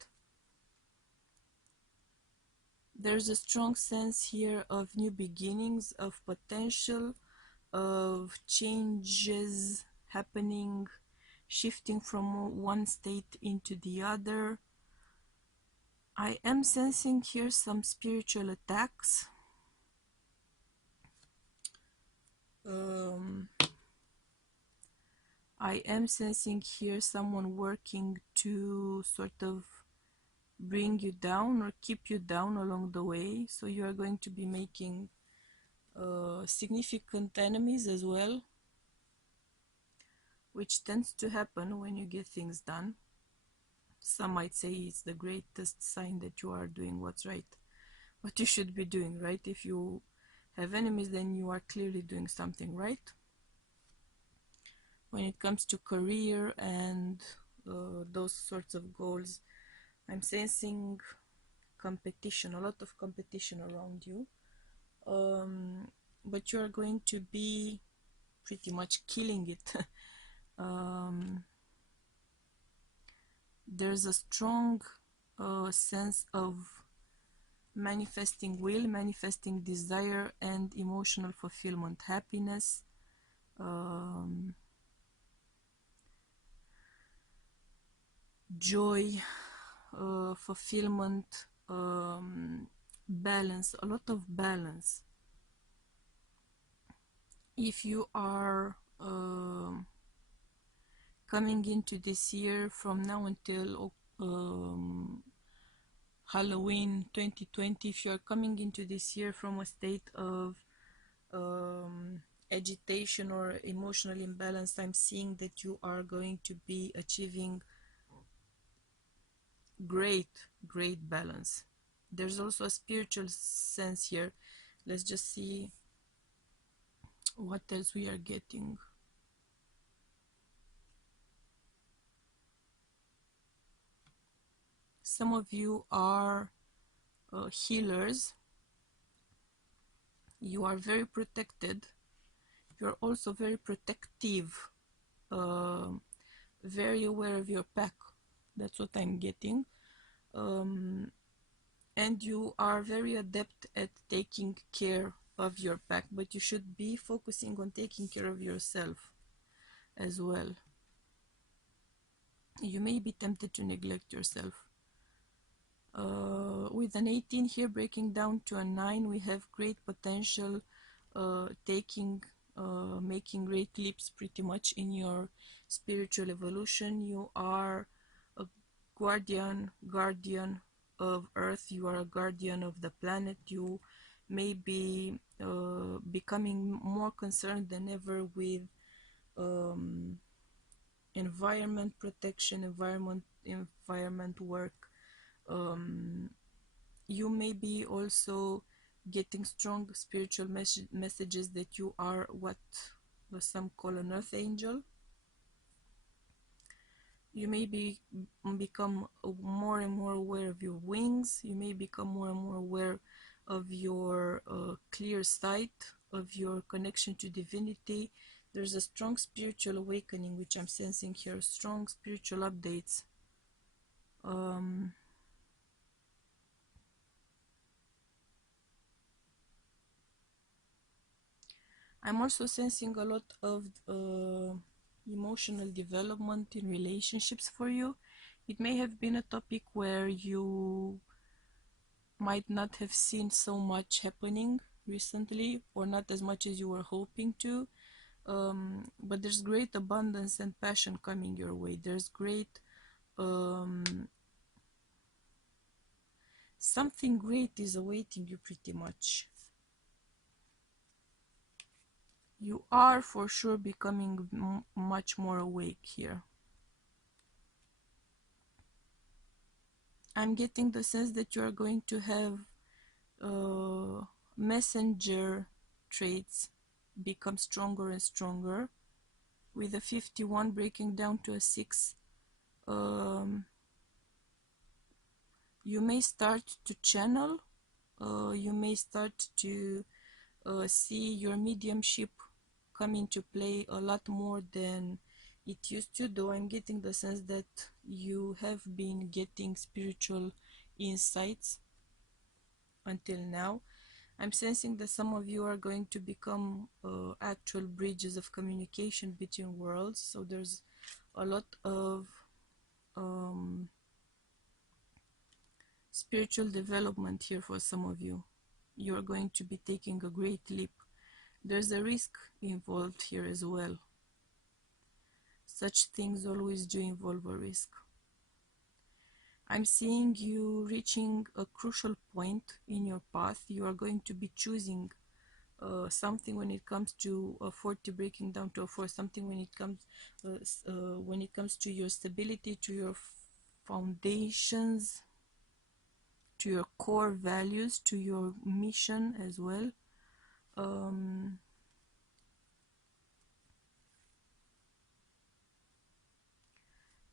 There's a strong sense here of new beginnings, of potential, of changes happening, shifting from one state into the other. I am sensing here some spiritual attacks. I am sensing here someone working to sort of bring you down or keep you down along the way. So you are going to be making significant enemies as well, which tends to happen when you get things done. Some might say it's the greatest sign that you are doing what's right, what you should be doing, right? If you have enemies, then you are clearly doing something right. When it comes to career and those sorts of goals, I'm sensing competition, a lot of competition around you. But you are going to be pretty much killing it. There's a strong sense of manifesting will, manifesting desire and emotional fulfillment, happiness, joy, fulfillment, balance, a lot of balance. If you are coming into this year from now until Halloween 2020, if you are coming into this year from a state of agitation or emotional imbalance, I'm seeing that you are going to be achieving great balance. There's also a spiritual sense here. Let's just see what else we are getting. Some of you are healers. You are very protected. You're also very protective, very aware of your pack. That's what I'm getting. And you are very adept at taking care of your pack, but you should be focusing on taking care of yourself as well. You may be tempted to neglect yourself. With an 18 here breaking down to a 9, we have great potential, making great leaps pretty much in your spiritual evolution. You are a guardian of Earth. You are a guardian of the planet. You may be becoming more concerned than ever with environment protection, environment work. You may be also getting strong spiritual messages that you are what some call an earth angel. You may become more and more aware of your wings. You may become more and more aware of your clear sight, of your connection to divinity. There's a strong spiritual awakening which I'm sensing here, strong spiritual updates. I'm also sensing a lot of emotional development in relationships for you. It may have been a topic where you might not have seen so much happening recently, or not as much as you were hoping to, but there's great abundance and passion coming your way. There's great something great is awaiting you pretty much. You are for sure becoming much more awake here. I'm getting the sense that you are going to have messenger traits become stronger and stronger, with a 51 breaking down to a 6. You may start to channel, you may start to see your mediumship come into play a lot more than it used to, though I'm getting the sense that you have been getting spiritual insights until now. I'm sensing that some of you are going to become actual bridges of communication between worlds, so there's a lot of spiritual development here for some of you. You're going to be taking a great leap. There's a risk involved here as well. Such things always do involve a risk. I'm seeing you reaching a crucial point in your path. You are going to be choosing something when it comes to a 40 breaking down to a 4, something when it comes to your stability, to your foundations, to your core values, to your mission as well.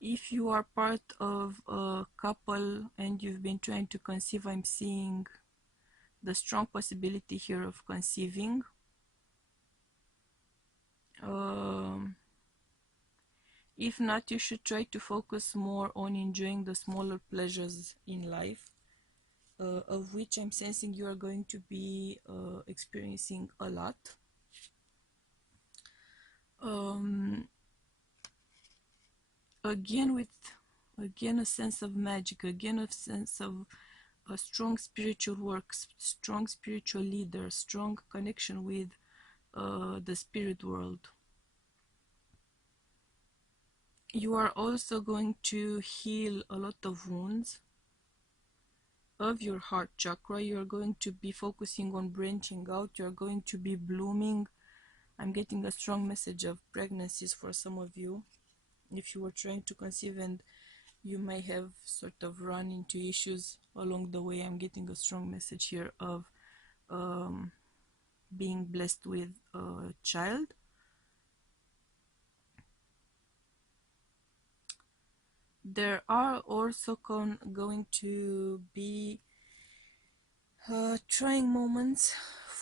If you are part of a couple and you've been trying to conceive, I'm seeing the strong possibility here of conceiving. If not, you should try to focus more on enjoying the smaller pleasures in life, of which I'm sensing you are going to be experiencing a lot. Again a sense of magic, again a sense of a strong spiritual work, strong spiritual leader, strong connection with the spirit world. You are also going to heal a lot of wounds of your heart chakra. You're going to be focusing on branching out. You're going to be blooming. I'm getting a strong message of pregnancies for some of you. If you were trying to conceive and you may have sort of run into issues along the way, I'm getting a strong message here of being blessed with a child. There are also going to be trying moments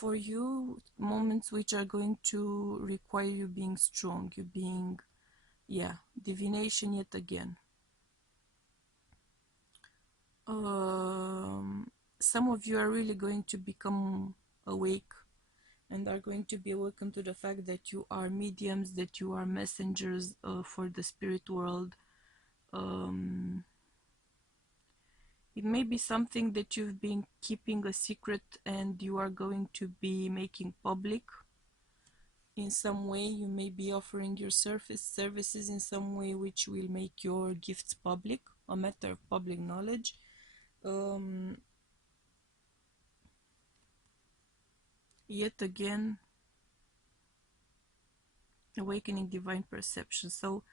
for you, moments which are going to require you being strong, you being, yeah, divination yet again. Some of you are really going to become awake and are going to be awakened to the fact that you are mediums, that you are messengers for the spirit world. It may be something that you've been keeping a secret and you are going to be making public in some way. You may be offering your services in some way which will make your gifts public, a matter of public knowledge. Yet again, awakening divine perception. So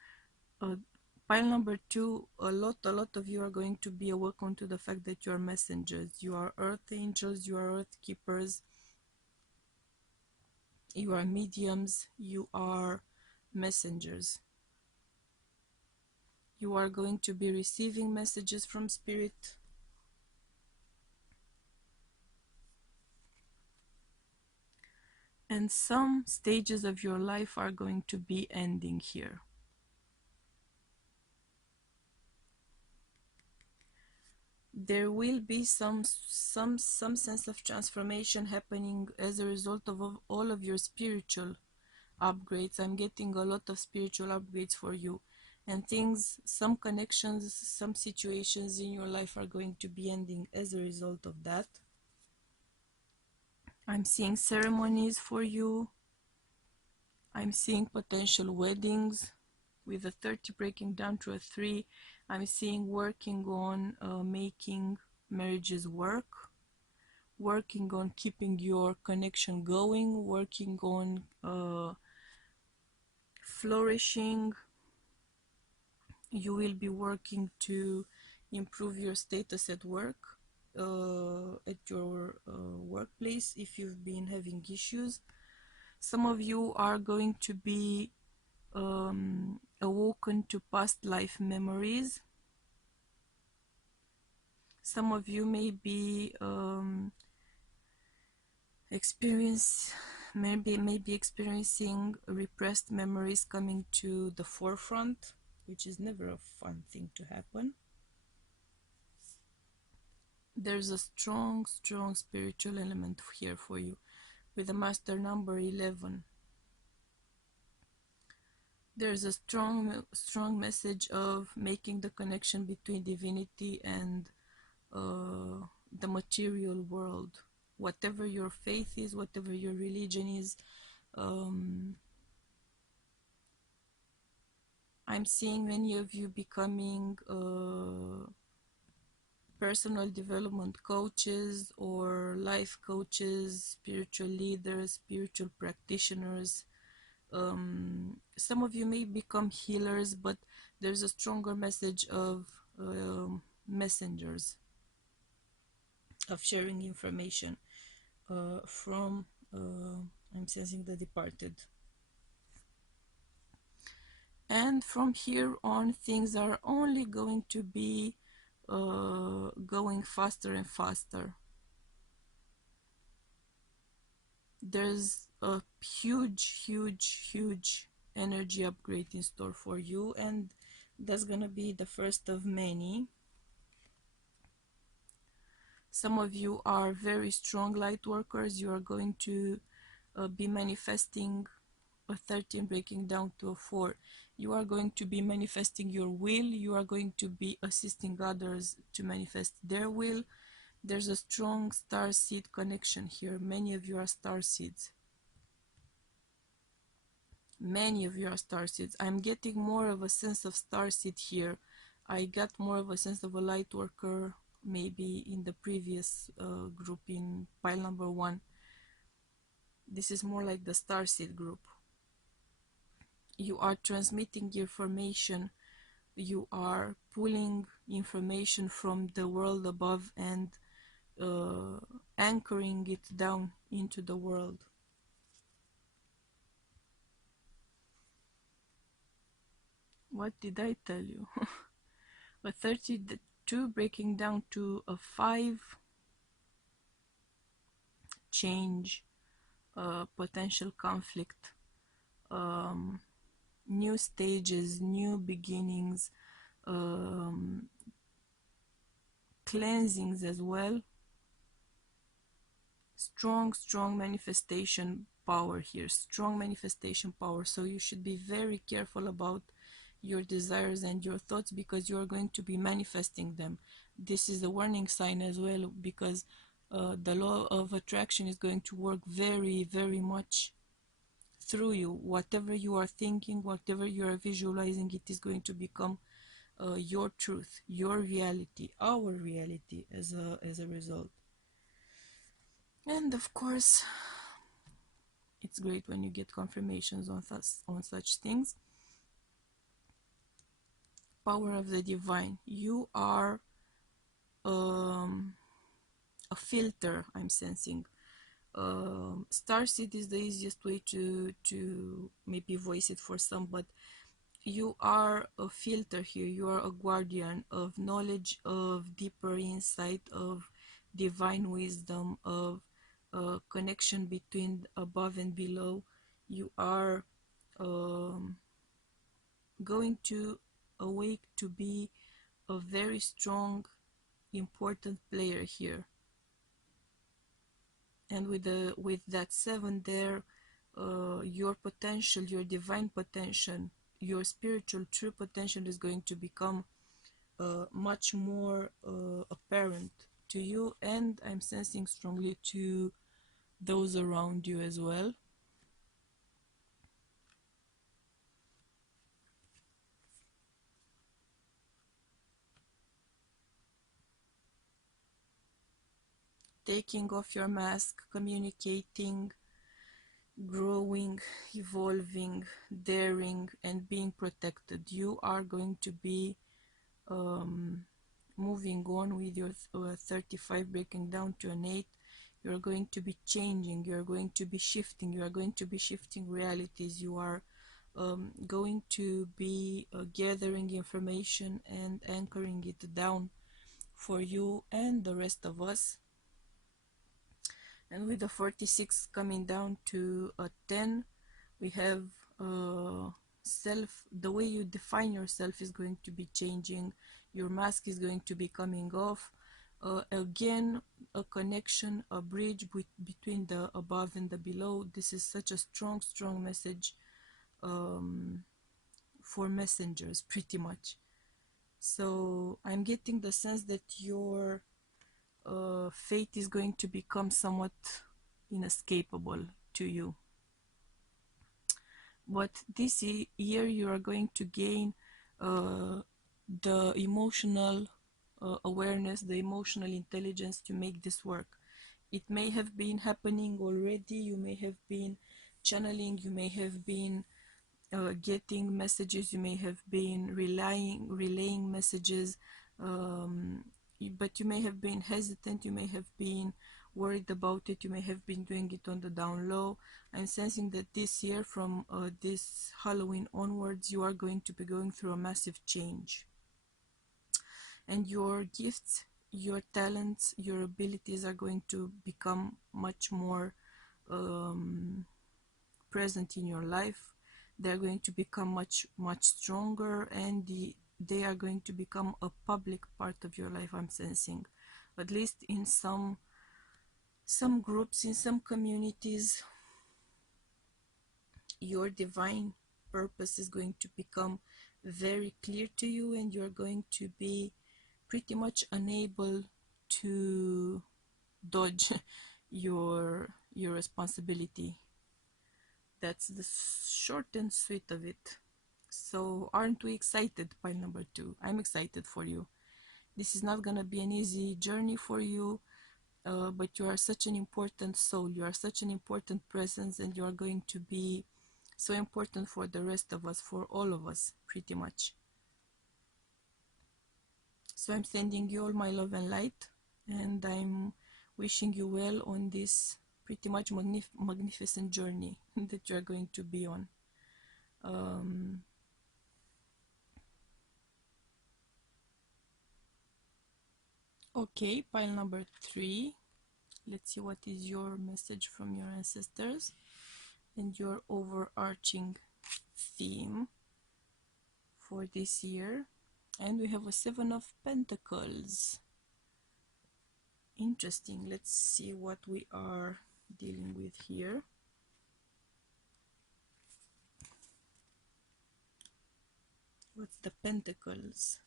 pile number 2, a lot of you are going to be awakened to the fact that you are messengers, you are earth angels, you are earth keepers, you are mediums, you are messengers. You are going to be receiving messages from spirit. And some stages of your life are going to be ending here. There will be some sense of transformation happening as a result of all of your spiritual upgrades. I'm getting a lot of spiritual upgrades for you, and things, some connections, some situations in your life are going to be ending as a result of that. I'm seeing ceremonies for you. I'm seeing potential weddings with a 30 breaking down to a 3. I'm seeing working on making marriages work, working on keeping your connection going, working on flourishing. You will be working to improve your status at work, at your workplace if you've been having issues. Some of you are going to be awoken to past life memories. Some of you may be experiencing repressed memories coming to the forefront, which is never a fun thing to happen. There's a strong spiritual element here for you with the master number 11. There's a strong message of making the connection between divinity and the material world. Whatever your faith is, whatever your religion is, I'm seeing many of you becoming personal development coaches or life coaches, spiritual leaders, spiritual practitioners. Some of you may become healers, but there's a stronger message of messengers, of sharing information from, I'm sensing the departed. And from here on, things are only going to be going faster and faster. There's a huge energy upgrade in store for you, and that's gonna be the first of many. Some of you are very strong light workers. You are going to be manifesting a 13 breaking down to a 4. You are going to be manifesting your will. You are going to be assisting others to manifest their will. There's a strong star seed connection here. Many of you are star seeds. Many of you are star seeds. I'm getting more of a sense of star seed here. I got more of a sense of a light worker maybe in the previous group in pile number 1. This is more like the star seed group. You are transmitting information. You are pulling information from the world above and anchoring it down into the world. What did I tell you? A 32 breaking down to a 5. Change. potential conflict, new stages, new beginnings, um, cleansings as well. Strong manifestation power here, strong manifestation power. So you should be very careful about your desires and your thoughts, because you are going to be manifesting them. This is a warning sign as well, because the law of attraction is going to work very much through you. Whatever you are thinking, whatever you are visualizing, it is going to become your truth, your reality, our reality as a result. And of course, it's great when you get confirmations on such things. Power of the divine. You are a filter, I'm sensing. Starseed is the easiest way to maybe voice it for some, but you are a filter here. You are a guardian of knowledge, of deeper insight, of divine wisdom, of connection between above and below. You are going to awake to be a very strong, important player here. And with that 7 there, your potential, your divine potential, your spiritual true potential is going to become much more apparent to you, and I'm sensing strongly to those around you as well. Taking off your mask, communicating, growing, evolving, daring, and being protected. You are going to be moving on with your 35, breaking down to an 8. You're going to be changing, you're going to be shifting, you are going to be shifting realities. You are going to be gathering information and anchoring it down for you and the rest of us. And with the 46 coming down to a 10, we have self. The way you define yourself is going to be changing. Your mask is going to be coming off. Again, a connection, a bridge between the above and the below. This is such a strong message for messengers, pretty much. So I'm getting the sense that your fate is going to become somewhat inescapable to you. But this year you are going to gain the emotional awareness, the emotional intelligence to make this work. It may have been happening already. You may have been channeling, you may have been getting messages, you may have been relaying messages, but you may have been hesitant, you may have been worried about it, you may have been doing it on the down low. I'm sensing that this year, from this Halloween onwards, you are going to be going through a massive change, and your gifts, your talents, your abilities are going to become much more present in your life. They're going to become much stronger, and they are going to become a public part of your life. I'm sensing, at least in some groups, in some communities, your divine purpose is going to become very clear to you, and you're going to be pretty much unable to dodge your responsibility. That's the short and sweet of it. So aren't we excited? Pile number 2. I'm excited for you. This is not gonna be an easy journey for you, but you are such an important soul. You are such an important presence, and you are going to be so important for the rest of us, for all of us, pretty much. So I'm sending you all my love and light, and I'm wishing you well on this pretty much magnificent journey that you are going to be on. Okay, pile number 3. Let's see what is your message from your ancestors and your overarching theme for this year. And we have a Seven of Pentacles. Interesting. Let's see what we are dealing with here. What's the Pentacles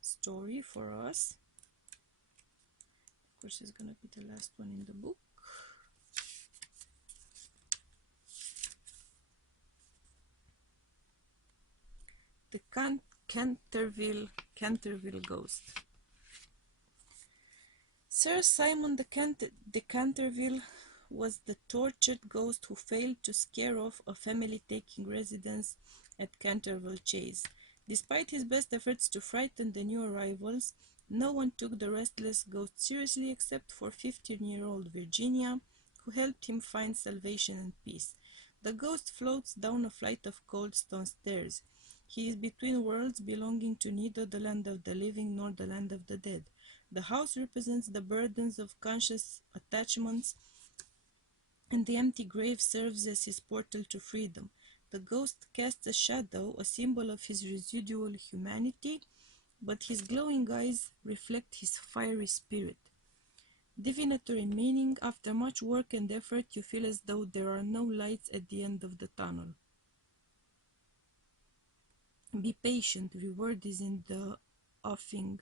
story for us? Of course, it's gonna be the last one in the book. The Canterville Ghost. Sir Simon de Canterville was the tortured ghost who failed to scare off a family taking residence at Canterville Chase. Despite his best efforts to frighten the new arrivals, no one took the restless ghost seriously except for 15-year-old Virginia, who helped him find salvation and peace. The ghost floats down a flight of cold stone stairs. He is between worlds, belonging to neither the land of the living nor the land of the dead. The house represents the burdens of conscious attachments, and the empty grave serves as his portal to freedom. The ghost casts a shadow, a symbol of his residual humanity, but his glowing eyes reflect his fiery spirit. Divinatory meaning: after much work and effort, you feel as though there are no lights at the end of the tunnel. Be patient, reward is in the offing.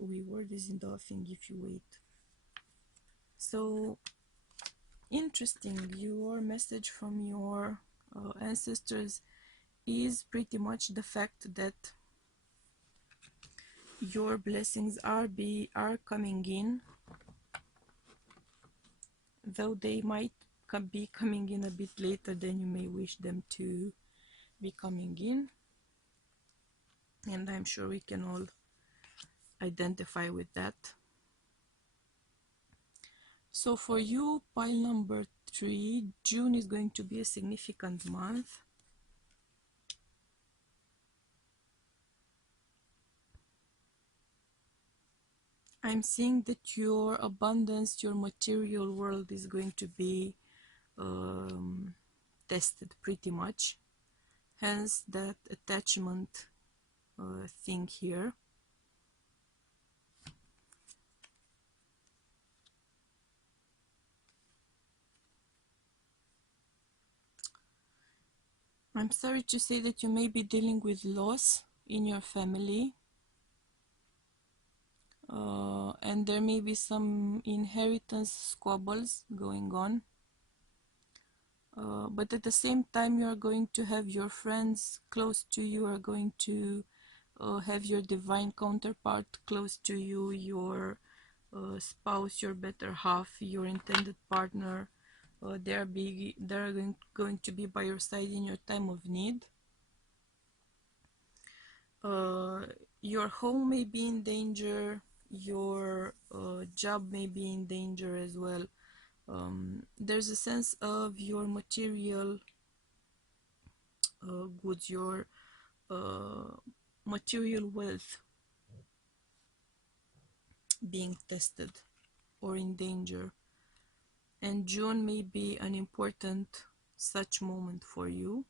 Reward is in the offing if you wait. So interesting. Your message from your ancestors is pretty much the fact that your blessings are coming in, though they might be coming in a bit later than you may wish them to be coming in, and I'm sure we can all identify with that. So for you, pile number 3, June is going to be a significant month. I'm seeing that your abundance, your material world is going to be tested pretty much. Hence that attachment thing here. I'm sorry to say that you may be dealing with loss in your family. And there may be some inheritance squabbles going on. But at the same time, you are going to have your friends close to you, are going to have your divine counterpart close to you, your spouse, your better half, your intended partner. They are going to be by your side in your time of need. Your home may be in danger, your job may be in danger as well. There's a sense of your material goods, your material wealth being tested or in danger. And June may be an important such moment for you.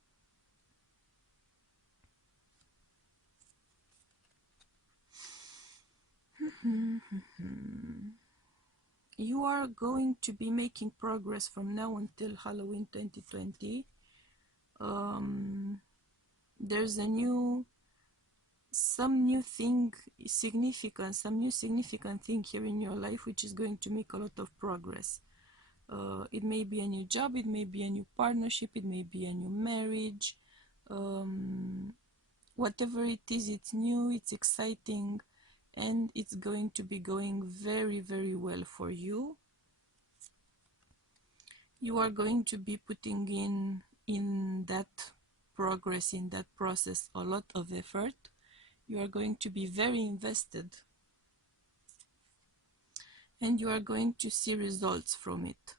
You are going to be making progress from now until Halloween 2020. There's some new significant thing here in your life which is going to make a lot of progress. It may be a new job, it may be a new partnership, it may be a new marriage. Whatever it is, it's new, it's exciting, and it's going to be going very, very well for you. You are going to be putting in that progress, in that process, a lot of effort. You are going to be very invested, and you are going to see results from it.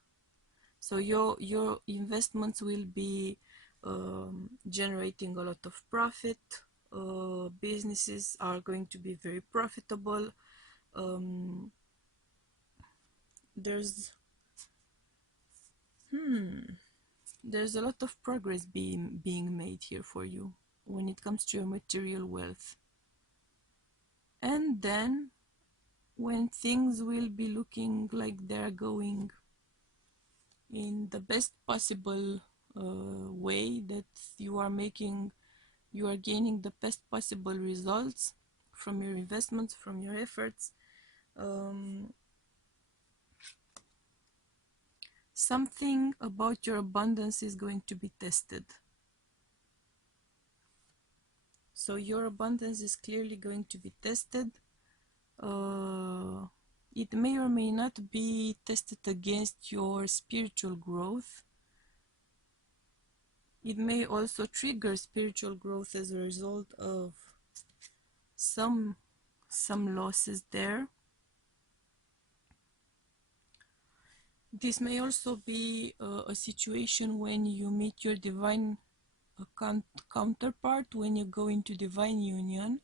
So your investments will be generating a lot of profit. Businesses are going to be very profitable. um, there's there's a lot of progress being made here for you when it comes to your material wealth. And then when things will be looking like they're going in the best possible way, that you are gaining the best possible results from your investments, from your efforts, something about your abundance is going to be tested. So your abundance is clearly going to be tested. It may or may not be tested against your spiritual growth. It may also trigger spiritual growth as a result of some losses there. This may also be a situation when you meet your divine counterpart, when you go into divine union,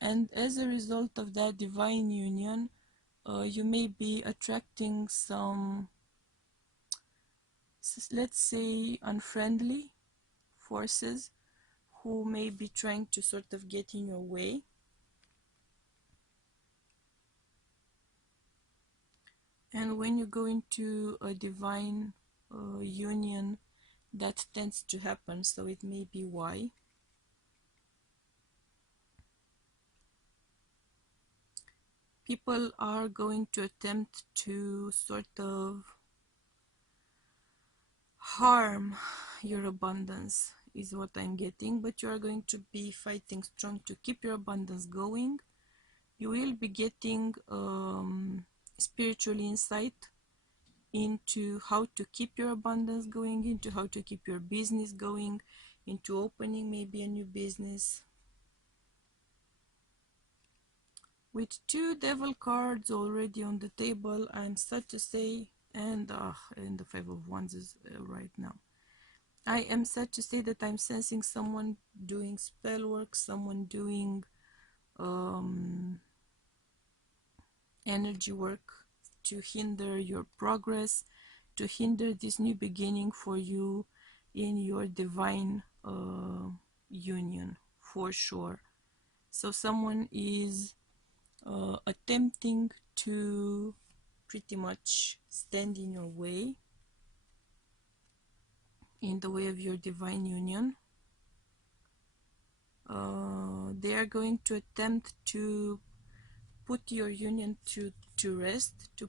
and as a result of that divine union, you may be attracting some, let's say, unfriendly forces who may be trying to sort of get in your way. And when you go into a divine union, that tends to happen, so it may be why. People are going to attempt to sort of harm your abundance, is what I'm getting, but you are going to be fighting strong to keep your abundance going. You will be getting spiritual insight into how to keep your abundance going, into how to keep your business going, into opening maybe a new business. With 2 devil cards already on the table, I'm sad to say, and the 5 of Wands is right now. I am sad to say that I'm sensing someone doing spell work, someone doing energy work to hinder your progress, to hinder this new beginning for you in your divine union, for sure. So someone is attempting to pretty much stand in your way, in the way of your divine union. They are going to attempt to put your union to rest, to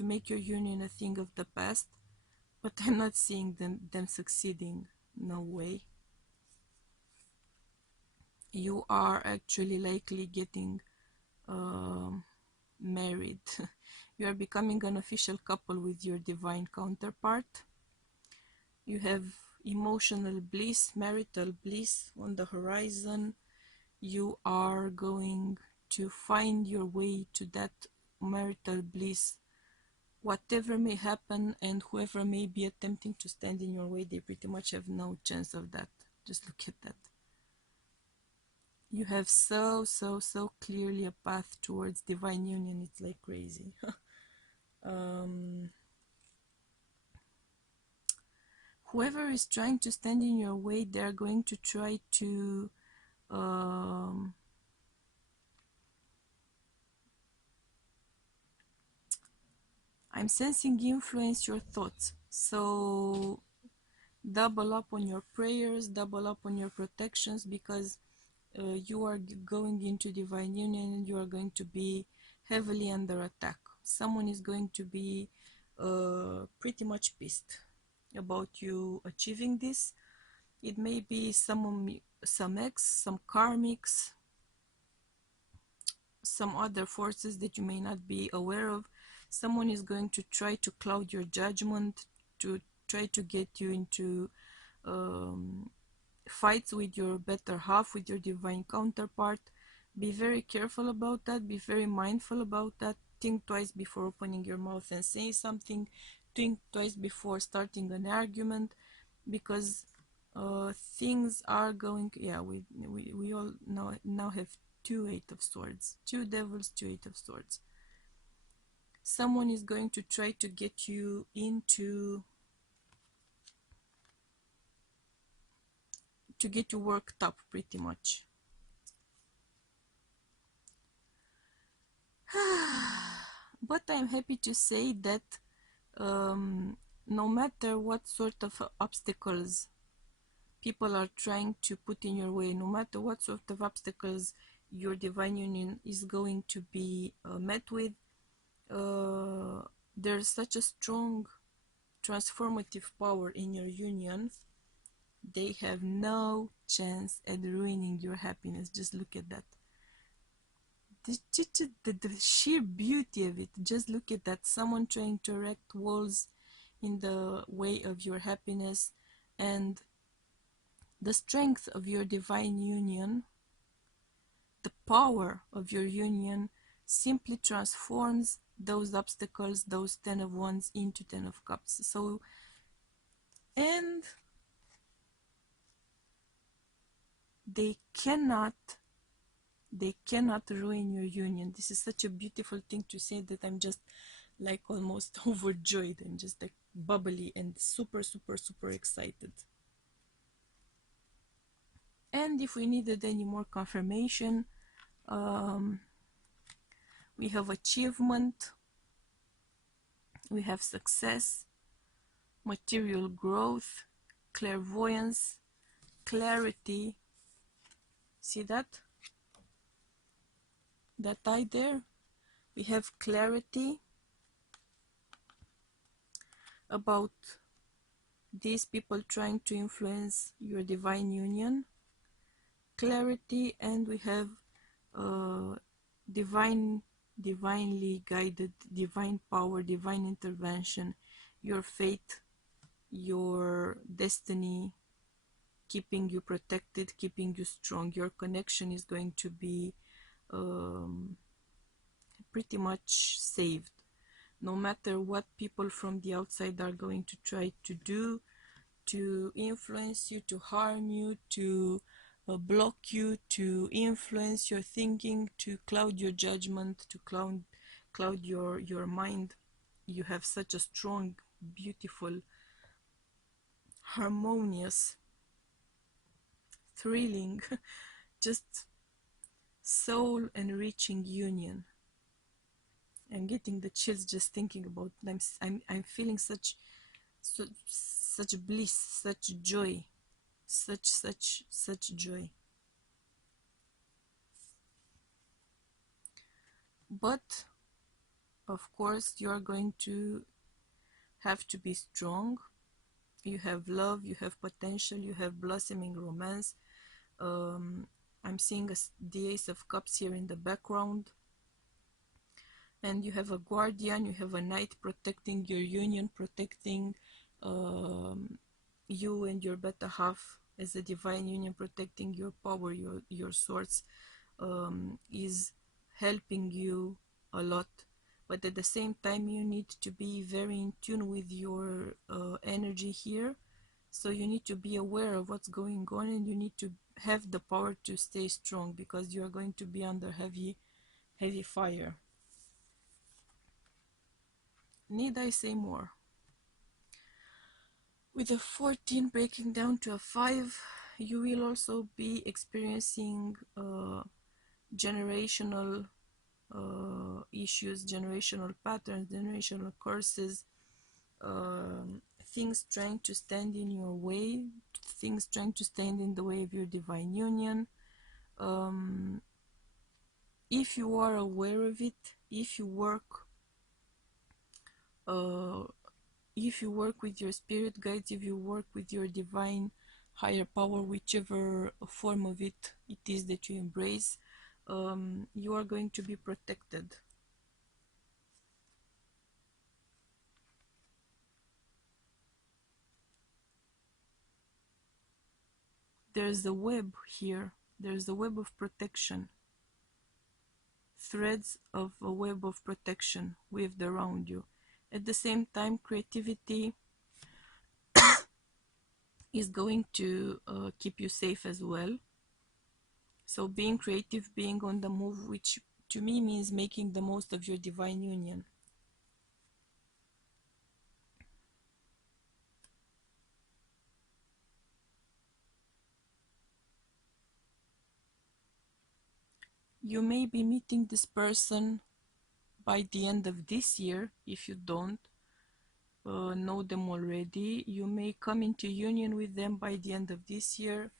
make your union a thing of the past, but I'm not seeing them succeeding. No way. You are actually likely getting married. You are becoming an official couple with your divine counterpart. You have emotional bliss, marital bliss on the horizon. You are going to find your way to that marital bliss. Whatever may happen and whoever may be attempting to stand in your way, they pretty much have no chance of that. Just look at that. You have so clearly a path towards divine union. It's like crazy. Whoever is trying to stand in your way, they're going to try to I'm sensing influence your thoughts. So double up on your prayers, double up on your protections, because you are going into divine union and you are going to be heavily under attack. Someone is going to be pretty much pissed about you achieving this. It may be some ex, some karmics, some other forces that you may not be aware of. Someone is going to try to cloud your judgment, to try to get you into fights with your better half, with your divine counterpart. Be very careful about that. Be very mindful about that. Think twice before opening your mouth and saying something. Think twice before starting an argument, because things are going. Yeah, we all now have two Eight of Swords, two Devils, two Eight of Swords. Someone is going to try to get you into, to get you worked up pretty much. But I'm happy to say that no matter what sort of obstacles people are trying to put in your way, no matter what sort of obstacles your divine union is going to be met with, there's such a strong transformative power in your union. They have no chance at ruining your happiness. Just look at that. The sheer beauty of it. Just look at that. Someone trying to erect walls in the way of your happiness, and the strength of your divine union, the power of your union simply transforms those obstacles, those 10 of Wands, into 10 of Cups. So, and they cannot ruin your union. This is such a beautiful thing to say that I'm just like almost overjoyed. I'm just like bubbly and super excited. And if we needed any more confirmation, we have achievement, we have success, material growth, clairvoyance, clarity. See that eye there? We have clarity about these people trying to influence your divine union, clarity, and we have divinely guided, divine power, divine intervention, your fate, your destiny, keeping you protected, keeping you strong. Your connection is going to be pretty much saved, no matter what people from the outside are going to try to do, to influence you, to harm you, to block you, to influence your thinking, to cloud your judgment, to cloud your mind. You have such a strong, beautiful, harmonious, thrilling, just soul enriching union. I'm getting the chills just thinking about it. I'm feeling such bliss, such joy, such joy. But of course you are going to have to be strong. You have love, you have potential, you have blossoming romance. I'm seeing the Ace of Cups here in the background, and you have a guardian, you have a knight protecting your union, protecting you and your better half as a divine union, protecting your power, your swords, is helping you a lot. But at the same time, you need to be very in tune with your energy here. So you need to be aware of what's going on, and you need to have the power to stay strong, because you are going to be under heavy fire. Need I say more? With a 14 breaking down to a 5, you will also be experiencing generational issues, generational patterns, generational curses, things trying to stand in your way, things trying to stand in the way of your divine union. If you are aware of it, if you work with your spirit guides, if you work with your divine higher power, whichever form of it is that you embrace, you are going to be protected. There's a web here. There's a web of protection. Threads of a web of protection weaved around you. At the same time, creativity is going to keep you safe as well. So being creative, being on the move, which to me means making the most of your divine union. You may be meeting this person by the end of this year. If you don't know them already, you may come into union with them by the end of this year.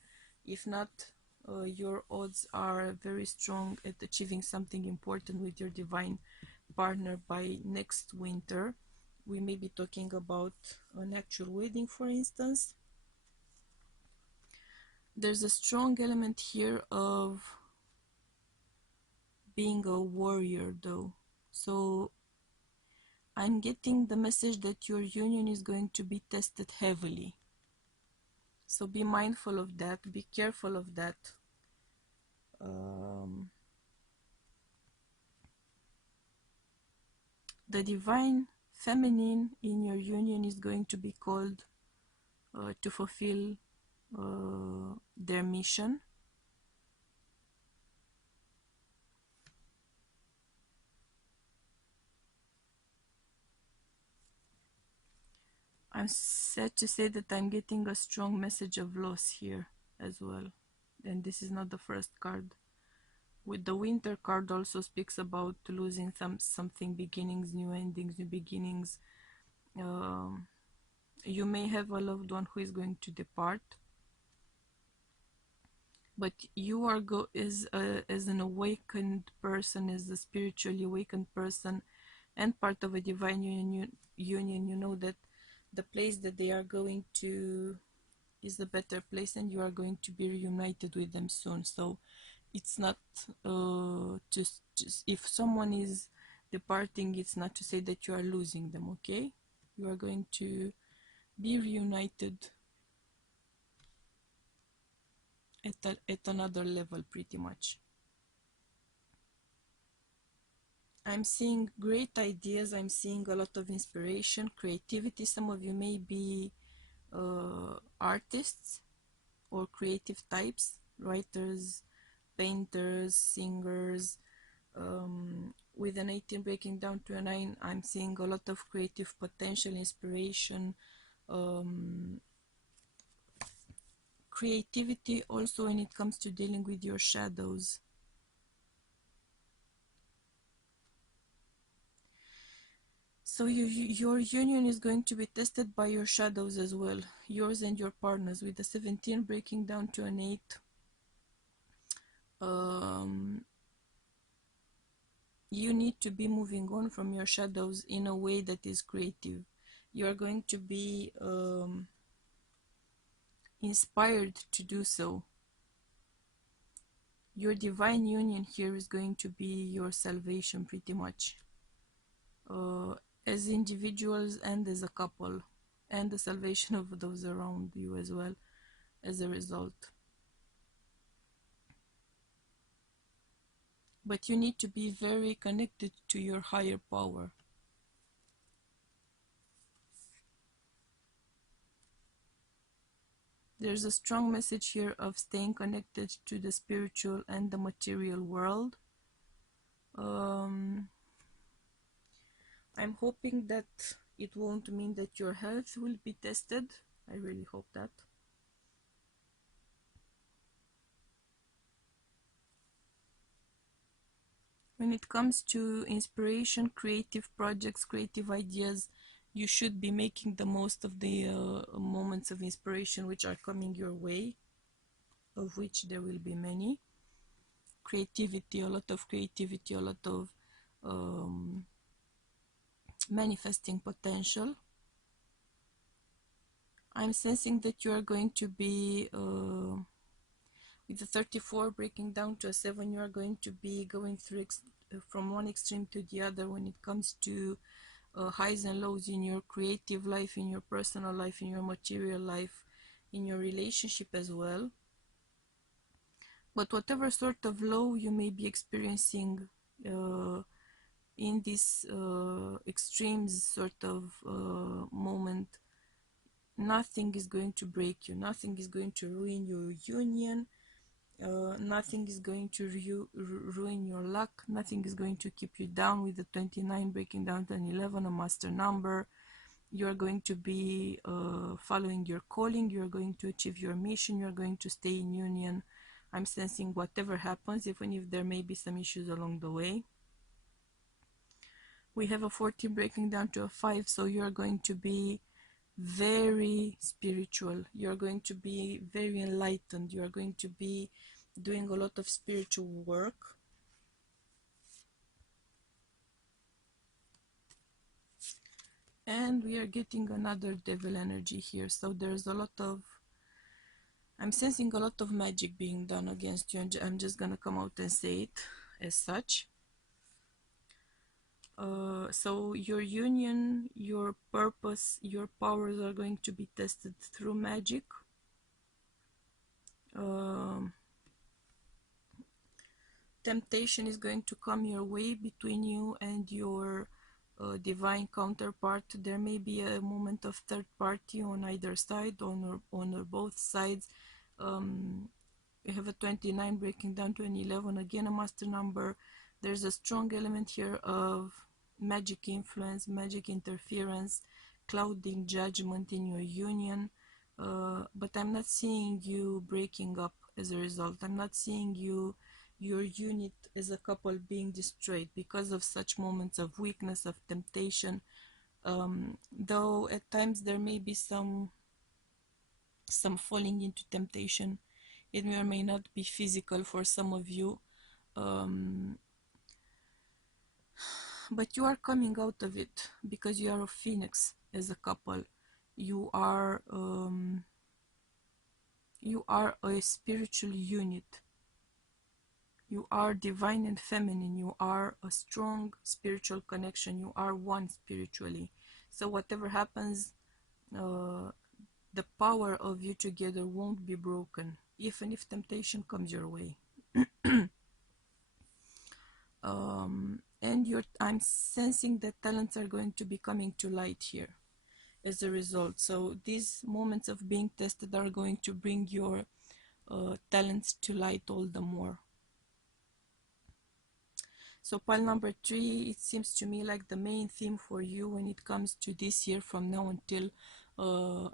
If not, your odds are very strong at achieving something important with your divine partner by next winter. We may be talking about an actual wedding, for instance. There's a strong element here of being a warrior, though. So I'm getting the message that your union is going to be tested heavily. So be mindful of that, be careful of that. The divine feminine in your union is going to be called to fulfill their mission. I'm sad to say that I'm getting a strong message of loss here as well. And this is not the first card. With the winter card also speaks about losing something, beginnings, new endings, new beginnings. You may have a loved one who is going to depart, but you are as an awakened person, as a spiritually awakened person and part of a divine union, you know that the place that they are going to is a better place, and you are going to be reunited with them soon. So it's not just if someone is departing, it's not to say that you are losing them. Okay, you are going to be reunited at another level, pretty much. I'm seeing great ideas, I'm seeing a lot of inspiration, creativity. Some of you may be artists or creative types, writers, painters, singers. With an 18 breaking down to a 9, I'm seeing a lot of creative potential, inspiration, creativity also when it comes to dealing with your shadows. So your union is going to be tested by your shadows as well, yours and your partners, with the 17 breaking down to an 8. You need to be moving on from your shadows in a way that is creative. You are going to be inspired to do so. Your divine union here is going to be your salvation, pretty much, as individuals and as a couple, and the salvation of those around you as well as a result. But you need to be very connected to your higher power. There's a strong message here of staying connected to the spiritual and the material world. I'm hoping that it won't mean that your health will be tested. I really hope that. When it comes to inspiration, creative projects, creative ideas, you should be making the most of the moments of inspiration which are coming your way, of which there will be many. Creativity, a lot of creativity, a lot of manifesting potential. I'm sensing that you are going to be with the 34 breaking down to a 7, you are going to be going through from one extreme to the other when it comes to highs and lows in your creative life, in your personal life, in your material life, in your relationship as well. But whatever sort of low you may be experiencing in this extremes sort of moment, nothing is going to break you, nothing is going to ruin your union. Nothing is going to ruin your luck. Nothing is going to keep you down with the 29 breaking down to an 11, a master number. You are going to be following your calling. You are going to achieve your mission. You are going to stay in union. I'm sensing whatever happens, even if there may be some issues along the way. We have a 14 breaking down to a 5, so you are going to be very spiritual. You're going to be very enlightened. You are going to be doing a lot of spiritual work. And we are getting another devil energy here, so there's a lot of, I'm sensing a lot of magic being done against you, and I'm just gonna come out and say it as such. So your union, your purpose, your powers are going to be tested through magic. Temptation is going to come your way between you and your divine counterpart. There may be a moment of third party on either side, on or both sides. We have a 29 breaking down to an 11, again a master number. There's a strong element here of magic influence, magic interference, clouding judgment in your union. But I'm not seeing you breaking up as a result. I'm not seeing your unit as a couple being destroyed because of such moments of weakness, of temptation. Though at times there may be some falling into temptation. It may or may not be physical for some of you, but you are coming out of it because you are a phoenix as a couple. You are a spiritual unit. You are divine and feminine. You are a strong spiritual connection. You are one spiritually. So whatever happens, the power of you together won't be broken, even if temptation comes your way. And I'm sensing that talents are going to be coming to light here as a result. So these moments of being tested are going to bring your talents to light all the more. So pile number 3, it seems to me like the main theme for you when it comes to this year from now until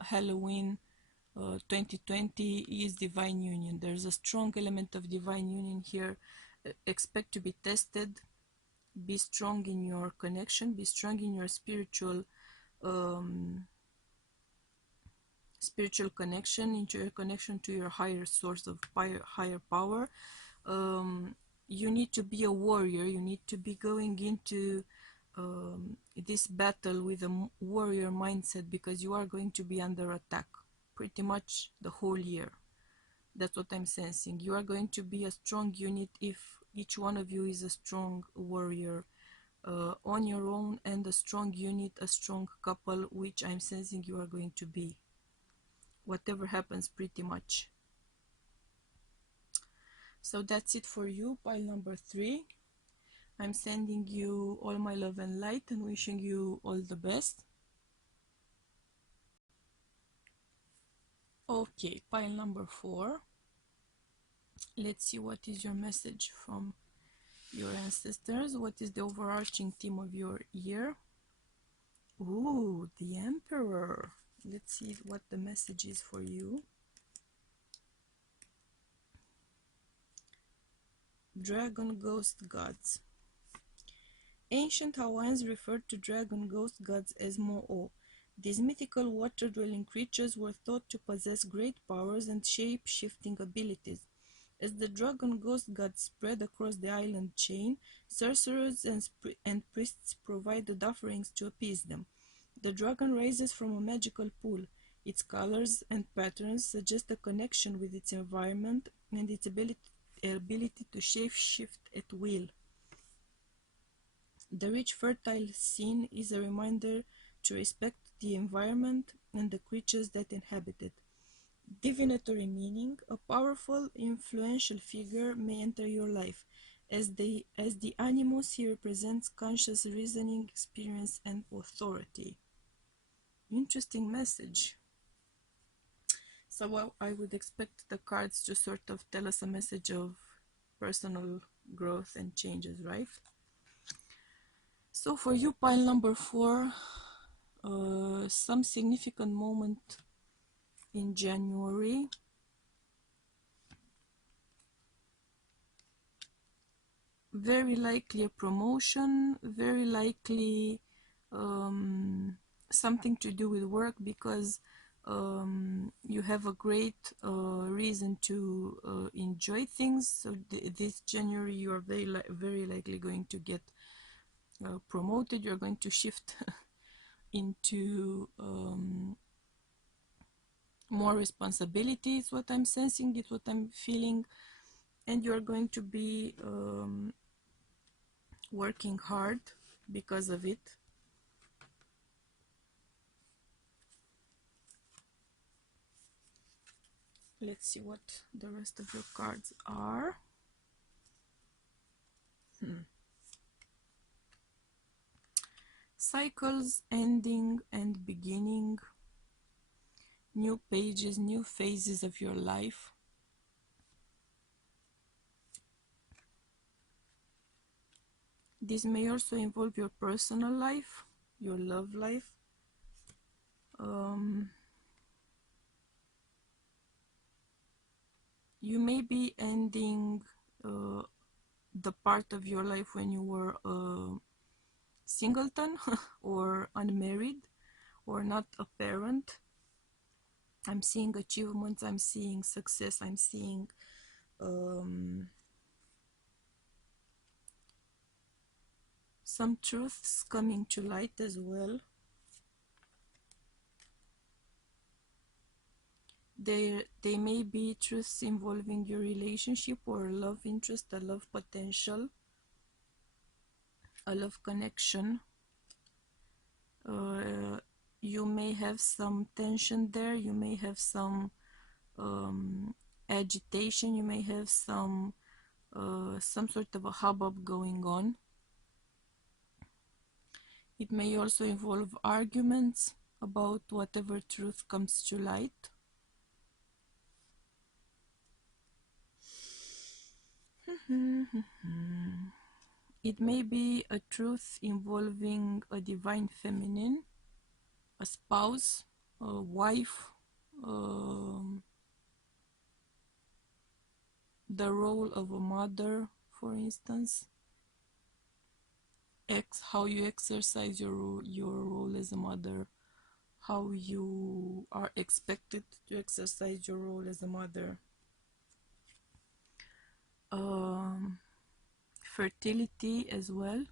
Halloween 2020 is divine union. There's a strong element of divine union here. Expect to be tested. Be strong in your connection. Be strong in your spiritual connection, into your connection to your higher source of higher power. You need to be a warrior. You need to be going into this battle with a warrior mindset, because you are going to be under attack pretty much the whole year. That's what I'm sensing. You are going to be a strong unit if each one of you is a strong warrior on your own, and a strong unit, a strong couple, which I'm sensing you are going to be. Whatever happens, pretty much. So that's it for you, pile number 3. I'm sending you all my love and light and wishing you all the best. Okay, pile number 4. Let's see what is your message from your ancestors. What is the overarching theme of your year? Ooh, the Emperor. Let's see what the message is for you. Dragon Ghost Gods. Ancient Hawaiians referred to dragon ghost gods as mo'o. These mythical water-dwelling creatures were thought to possess great powers and shape-shifting abilities. As the dragon ghost gods spread across the island chain, sorcerers and priests provided offerings to appease them. The dragon rises from a magical pool. Its colors and patterns suggest a connection with its environment and its ability to shape-shift at will. The rich, fertile scene is a reminder to respect the environment and the creatures that inhabit it. Divinatory meaning: a powerful, influential figure may enter your life. As the animus, he represents conscious reasoning, experience, and authority. Interesting message. So I would expect the cards to sort of tell us a message of personal growth and changes, right? So for you, pile number 4, some significant moment in January. Very likely a promotion, very likely something to do with work, because you have a great reason to enjoy things. So this January you are very likely going to get promoted. You're going to shift into more responsibility. It's what I'm sensing, it's what I'm feeling, and you're going to be working hard because of it. Let's see what the rest of your cards are. Cycles ending and beginning, new pages, new phases of your life. This may also involve your personal life, your love life. You may be ending the part of your life when you were a singleton or unmarried or not a parent. I'm seeing achievements, I'm seeing success, I'm seeing some truths coming to light as well. They may be truths involving your relationship or a love interest, a love potential, a love connection. You may have some tension there, you may have some agitation, you may have some sort of a hubbub going on. It may also involve arguments about whatever truth comes to light. It may be a truth involving a divine feminine, a spouse, a wife, the role of a mother, for instance. How you exercise your role as a mother, how you are expected to exercise your role as a mother. Fertility as well.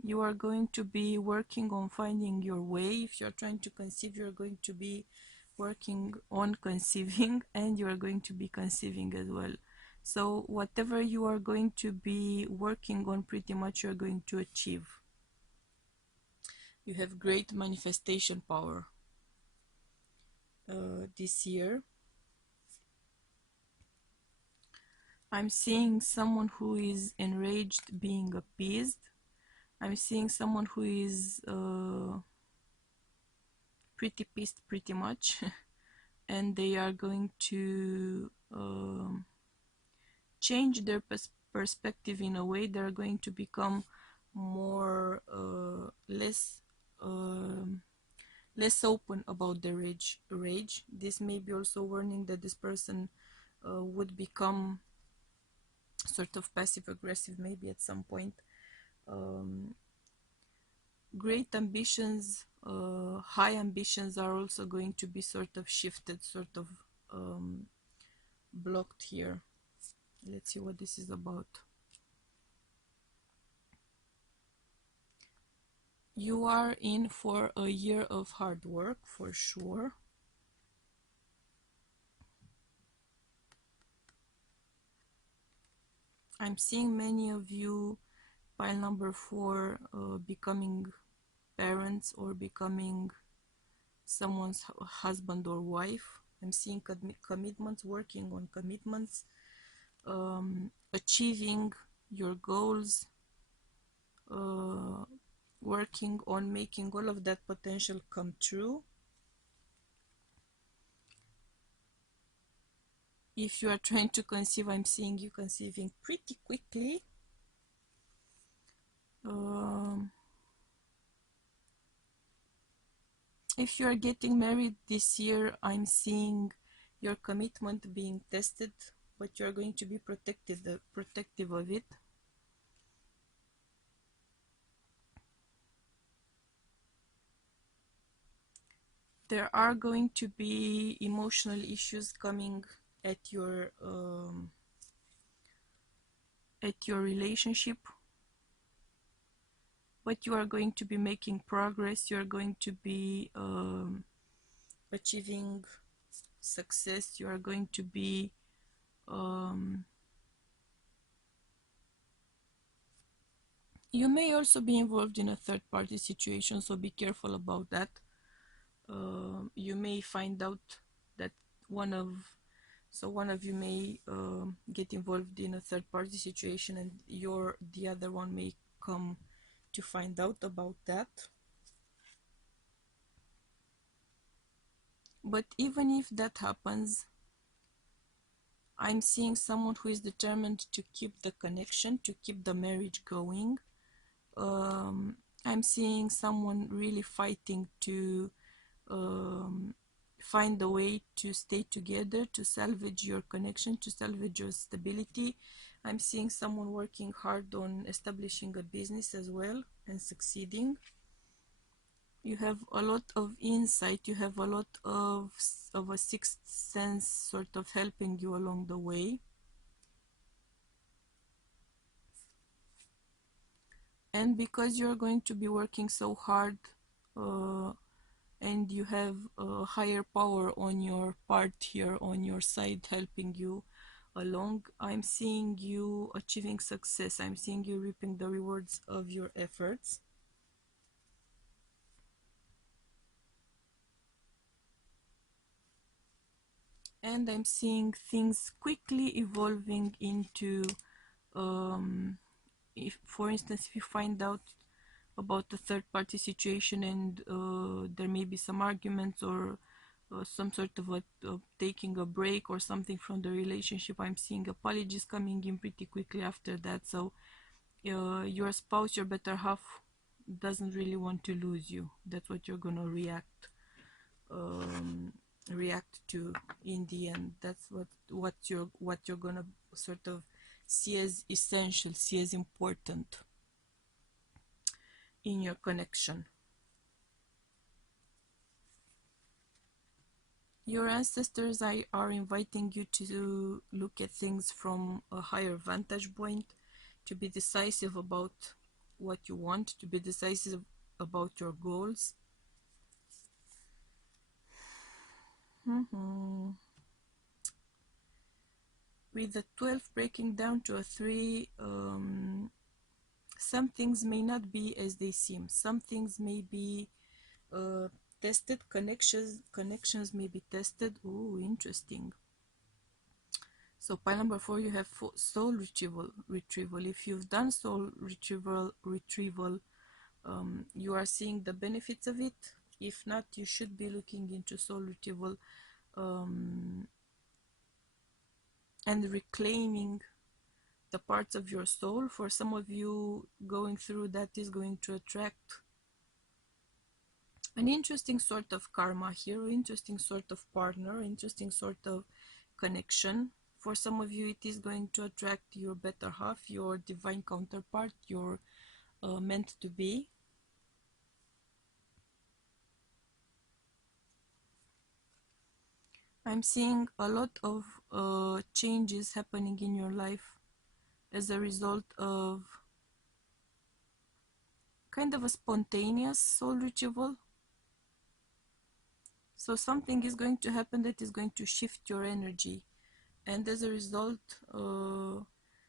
You are going to be working on finding your way. If you're trying to conceive, you're going to be working on conceiving, and you are going to be conceiving as well. So whatever you are going to be working on, pretty much you're going to achieve. You have great manifestation power this year. I'm seeing someone who is enraged being appeased. I'm seeing someone who is pretty pissed pretty much and they are going to change their perspective in a way. They're going to become more less open about their rage. This may be also warning that this person would become sort of passive aggressive maybe at some point. Great ambitions, high ambitions are also going to be sort of shifted, sort of blocked here. Let's see what this is about. You are in for a year of hard work for sure. I'm seeing many of you, pile number 4, becoming parents or becoming someone's husband or wife. I'm seeing commitments, working on commitments, achieving your goals, working on making all of that potential come true. If you are trying to conceive, I'm seeing you conceiving pretty quickly. If you are getting married this year, I'm seeing your commitment being tested, but you're going to be protective of it. There are going to be emotional issues coming at your relationship, but you are going to be making progress. You are going to be achieving success. You are going to be you may also be involved in a third-party situation, so be careful about that. You may find out that one of you may get involved in a third-party situation, and the other one may come to find out about that. But even if that happens, I'm seeing someone who is determined to keep the connection, to keep the marriage going. I'm seeing someone really fighting to find a way to stay together, to salvage your connection, to salvage your stability. I'm seeing someone working hard on establishing a business as well and succeeding. You have a lot of insight, you have a lot of a sixth sense sort of helping you along the way. And because you're going to be working so hard and you have a higher power on your part here, on your side, helping you along, I'm seeing you achieving success. I'm seeing you reaping the rewards of your efforts. And I'm seeing things quickly evolving into if, for instance, if you find out about the third-party situation and there may be some arguments or some sort of taking a break or something from the relationship, I'm seeing apologies coming in pretty quickly after that. So your spouse, your better half, doesn't really want to lose you. That's what you're gonna react to in the end. That's what you're gonna sort of see as essential, see as important in your connection. Your ancestors are inviting you to look at things from a higher vantage point, to be decisive about what you want, to be decisive about your goals. With the 12 breaking down to a 3, some things may not be as they seem. Some things may be tested. Connections may be tested. Ooh, interesting. So pile number 4, you have soul retrieval. If you've done soul retrieval, you are seeing the benefits of it. If not, you should be looking into soul retrieval and reclaiming the parts of your soul. For some of you, going through that is going to attract an interesting sort of karma here, interesting sort of partner, interesting sort of connection. For some of you, it is going to attract your better half, your divine counterpart, your meant to be. I'm seeing a lot of changes happening in your life as a result of kind of a spontaneous soul retrieval. So something is going to happen that is going to shift your energy, and as a result,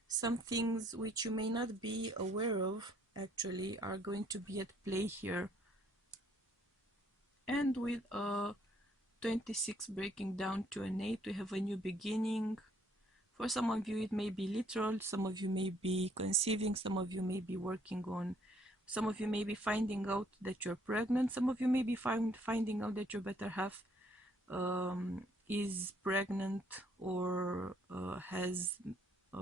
some things which you may not be aware of actually are going to be at play here. And with a 26 breaking down to an 8, we have a new beginning. For some of you, it may be literal. Some of you may be conceiving. Some of you may be working on. Some of you may be finding out that you're pregnant. Some of you may be finding out that your better half is pregnant or has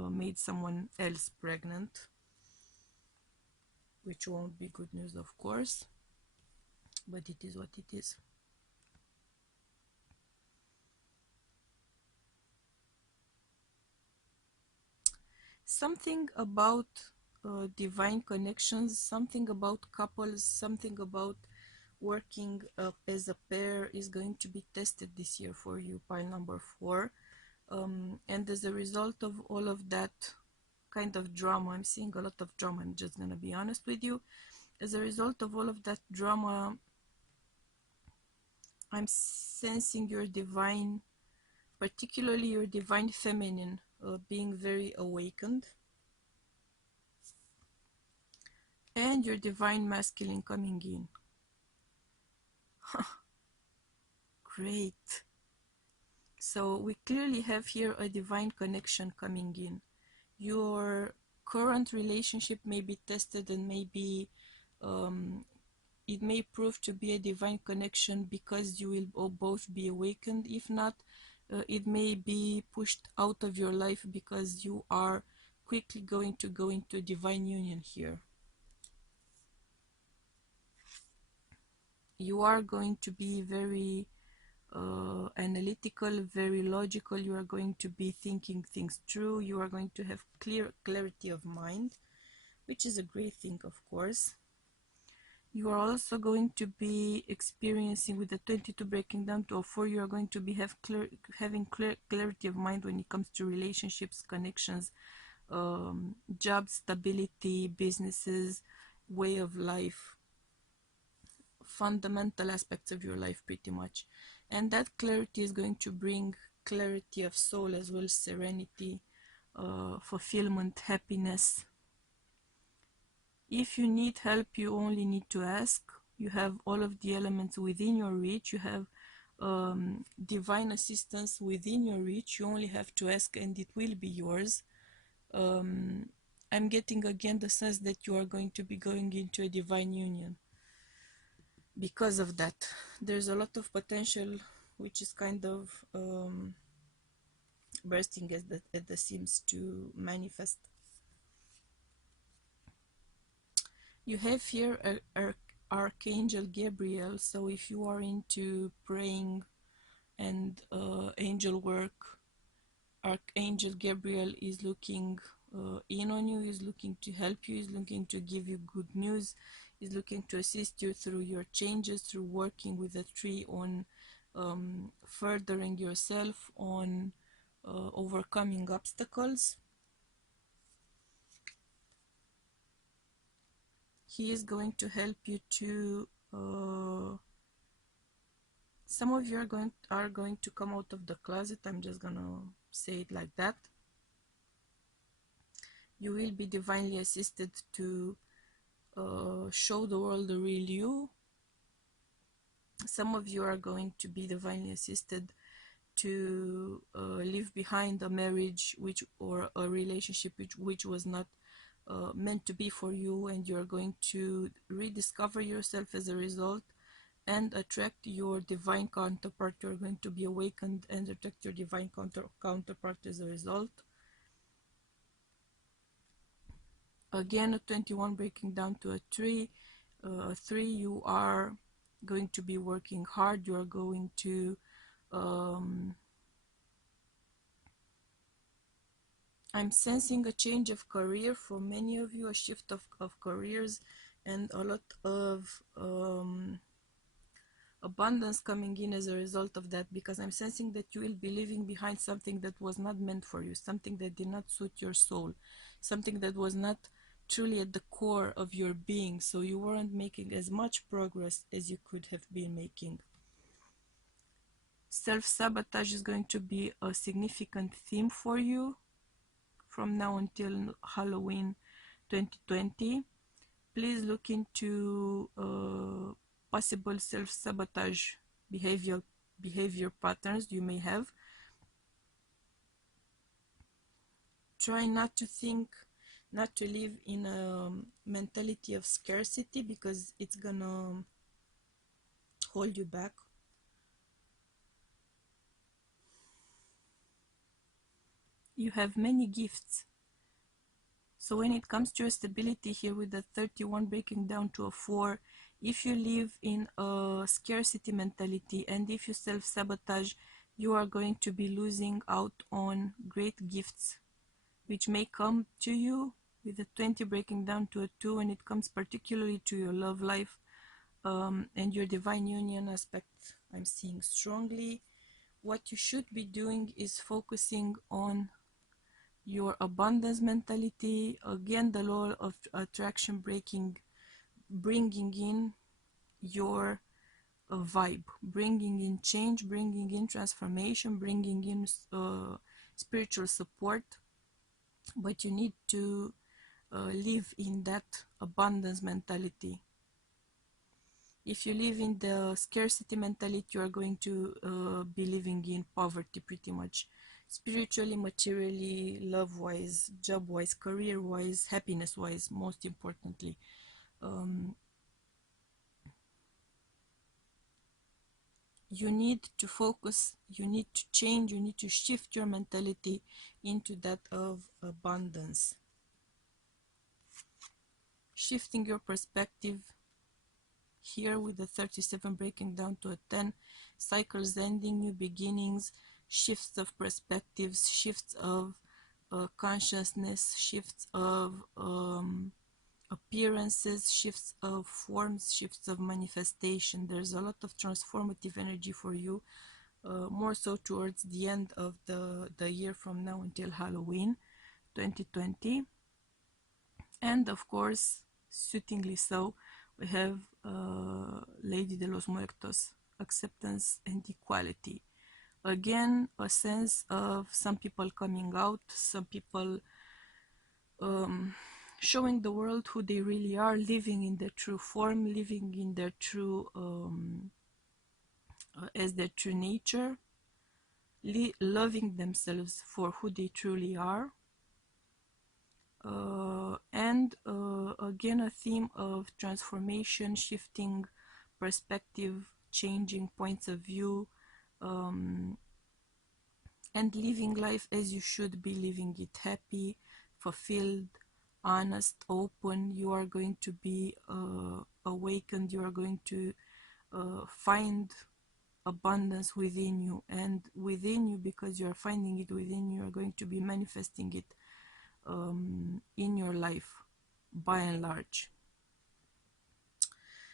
made someone else pregnant, which won't be good news, of course, but it is what it is. Something about divine connections, something about couples, something about working as a pair is going to be tested this year for you, pile number 4. And as a result of all of that kind of drama, I'm seeing a lot of drama, I'm just gonna be honest with you. As a result of all of that drama, I'm sensing your divine, particularly your divine feminine, being very awakened, and your divine masculine coming in. Great. So we clearly have here a divine connection coming in. Your current relationship may be tested and maybe it may prove to be a divine connection because you will both be awakened. If not, it may be pushed out of your life because you are quickly going to go into divine union here. You are going to be very analytical, very logical. You are going to be thinking things through. You are going to have clarity of mind, which is a great thing, of course. You are also going to be experiencing, with the 22 breaking down to a 4, you are going to be having clarity of mind when it comes to relationships, connections, job stability, businesses, way of life, fundamental aspects of your life, pretty much. And that clarity is going to bring clarity of soul as well, serenity, fulfillment, happiness. If you need help, you only need to ask. You have all of the elements within your reach. You have divine assistance within your reach. You only have to ask and it will be yours. I'm getting again the sense that you are going to be going into a divine union. Because of that, there's a lot of potential which is kind of bursting at the seams to manifest. You have here Archangel Gabriel, so if you are into praying and angel work, Archangel Gabriel is looking in on you, is looking to help you, is looking to give you good news, is looking to assist you through your changes, through working with the tree on furthering yourself, on overcoming obstacles. He is going to help you to some of you are going to come out of the closet. I'm just gonna say it like that. You will be divinely assisted to show the world the real you. Some of you are going to be divinely assisted to leave behind a marriage or a relationship which was not meant to be for you, and you're going to rediscover yourself as a result and attract your divine counterpart. You're going to be awakened and attract your divine counterpart as a result. Again, a 21 breaking down to a 3. 3, you are going to be working hard. You are going to I'm sensing a change of career for many of you, a shift of careers, and a lot of abundance coming in as a result of that, because I'm sensing that you will be leaving behind something that was not meant for you, something that did not suit your soul, something that was not truly at the core of your being, so you weren't making as much progress as you could have been making. Self-sabotage is going to be a significant theme for you from now until Halloween 2020. Please look into possible self-sabotage behavior patterns you may have. Try not to live in a mentality of scarcity, because it's gonna hold you back. You have many gifts. So when it comes to your stability here with the 31 breaking down to a 4, if you live in a scarcity mentality and if you self-sabotage, you are going to be losing out on great gifts which may come to you with the 20 breaking down to a 2 when it comes particularly to your love life and your divine union aspect. I'm seeing strongly. What you should be doing is focusing on your abundance mentality. Again, the law of attraction bringing in your vibe, bringing in change, bringing in transformation, bringing in spiritual support. But you need to live in that abundance mentality. If you live in the scarcity mentality, you are going to be living in poverty pretty much. Spiritually, materially, love-wise, job-wise, career-wise, happiness-wise, most importantly. You need to focus, you need to change, you need to shift your mentality into that of abundance. Shifting your perspective here with the 37 breaking down to a 10, cycles ending, new beginnings, shifts of perspectives, shifts of consciousness, shifts of appearances, shifts of forms, shifts of manifestation. There's a lot of transformative energy for you, more so towards the end of the year from now until Halloween 2020. And of course, suitingly so, we have Lady de los Muertos, acceptance and equality. Again, a sense of some people coming out, some people showing the world who they really are, living in their true form, living in their true, as their true nature, loving themselves for who they truly are. And again, a theme of transformation, shifting perspective, changing points of view, and living life as you should be living it, happy, fulfilled, honest, open. You are going to be awakened, you are going to find abundance within you, and within you, because you are finding it within you, are going to be manifesting it in your life by and large.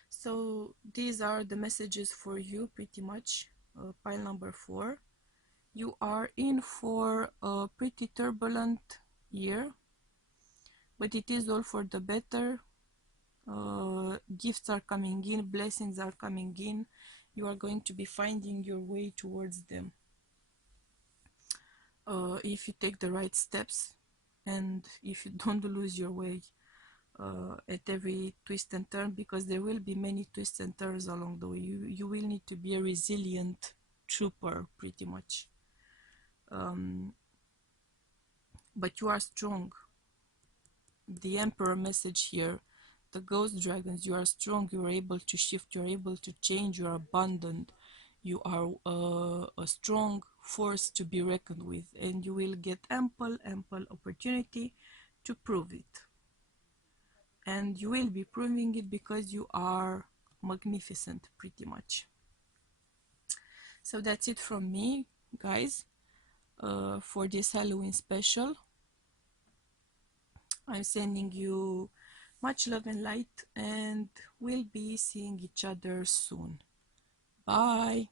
So these are the messages for you pretty much. Pile number 4, you are in for a pretty turbulent year, but it is all for the better. Gifts are coming in, blessings are coming in, you are going to be finding your way towards them if you take the right steps and if you don't lose your way at every twist and turn, because there will be many twists and turns along the way. You will need to be a resilient trooper pretty much, but you are strong. The Emperor message here, the ghost dragons, you are strong, you are able to shift, you are able to change, you are abundant, you are a strong force to be reckoned with, and you will get ample opportunity to prove it. And you will be proving it because you are magnificent pretty much. So that's it from me, guys, for this Halloween special. I'm sending you much love and light, and we'll be seeing each other soon. Bye.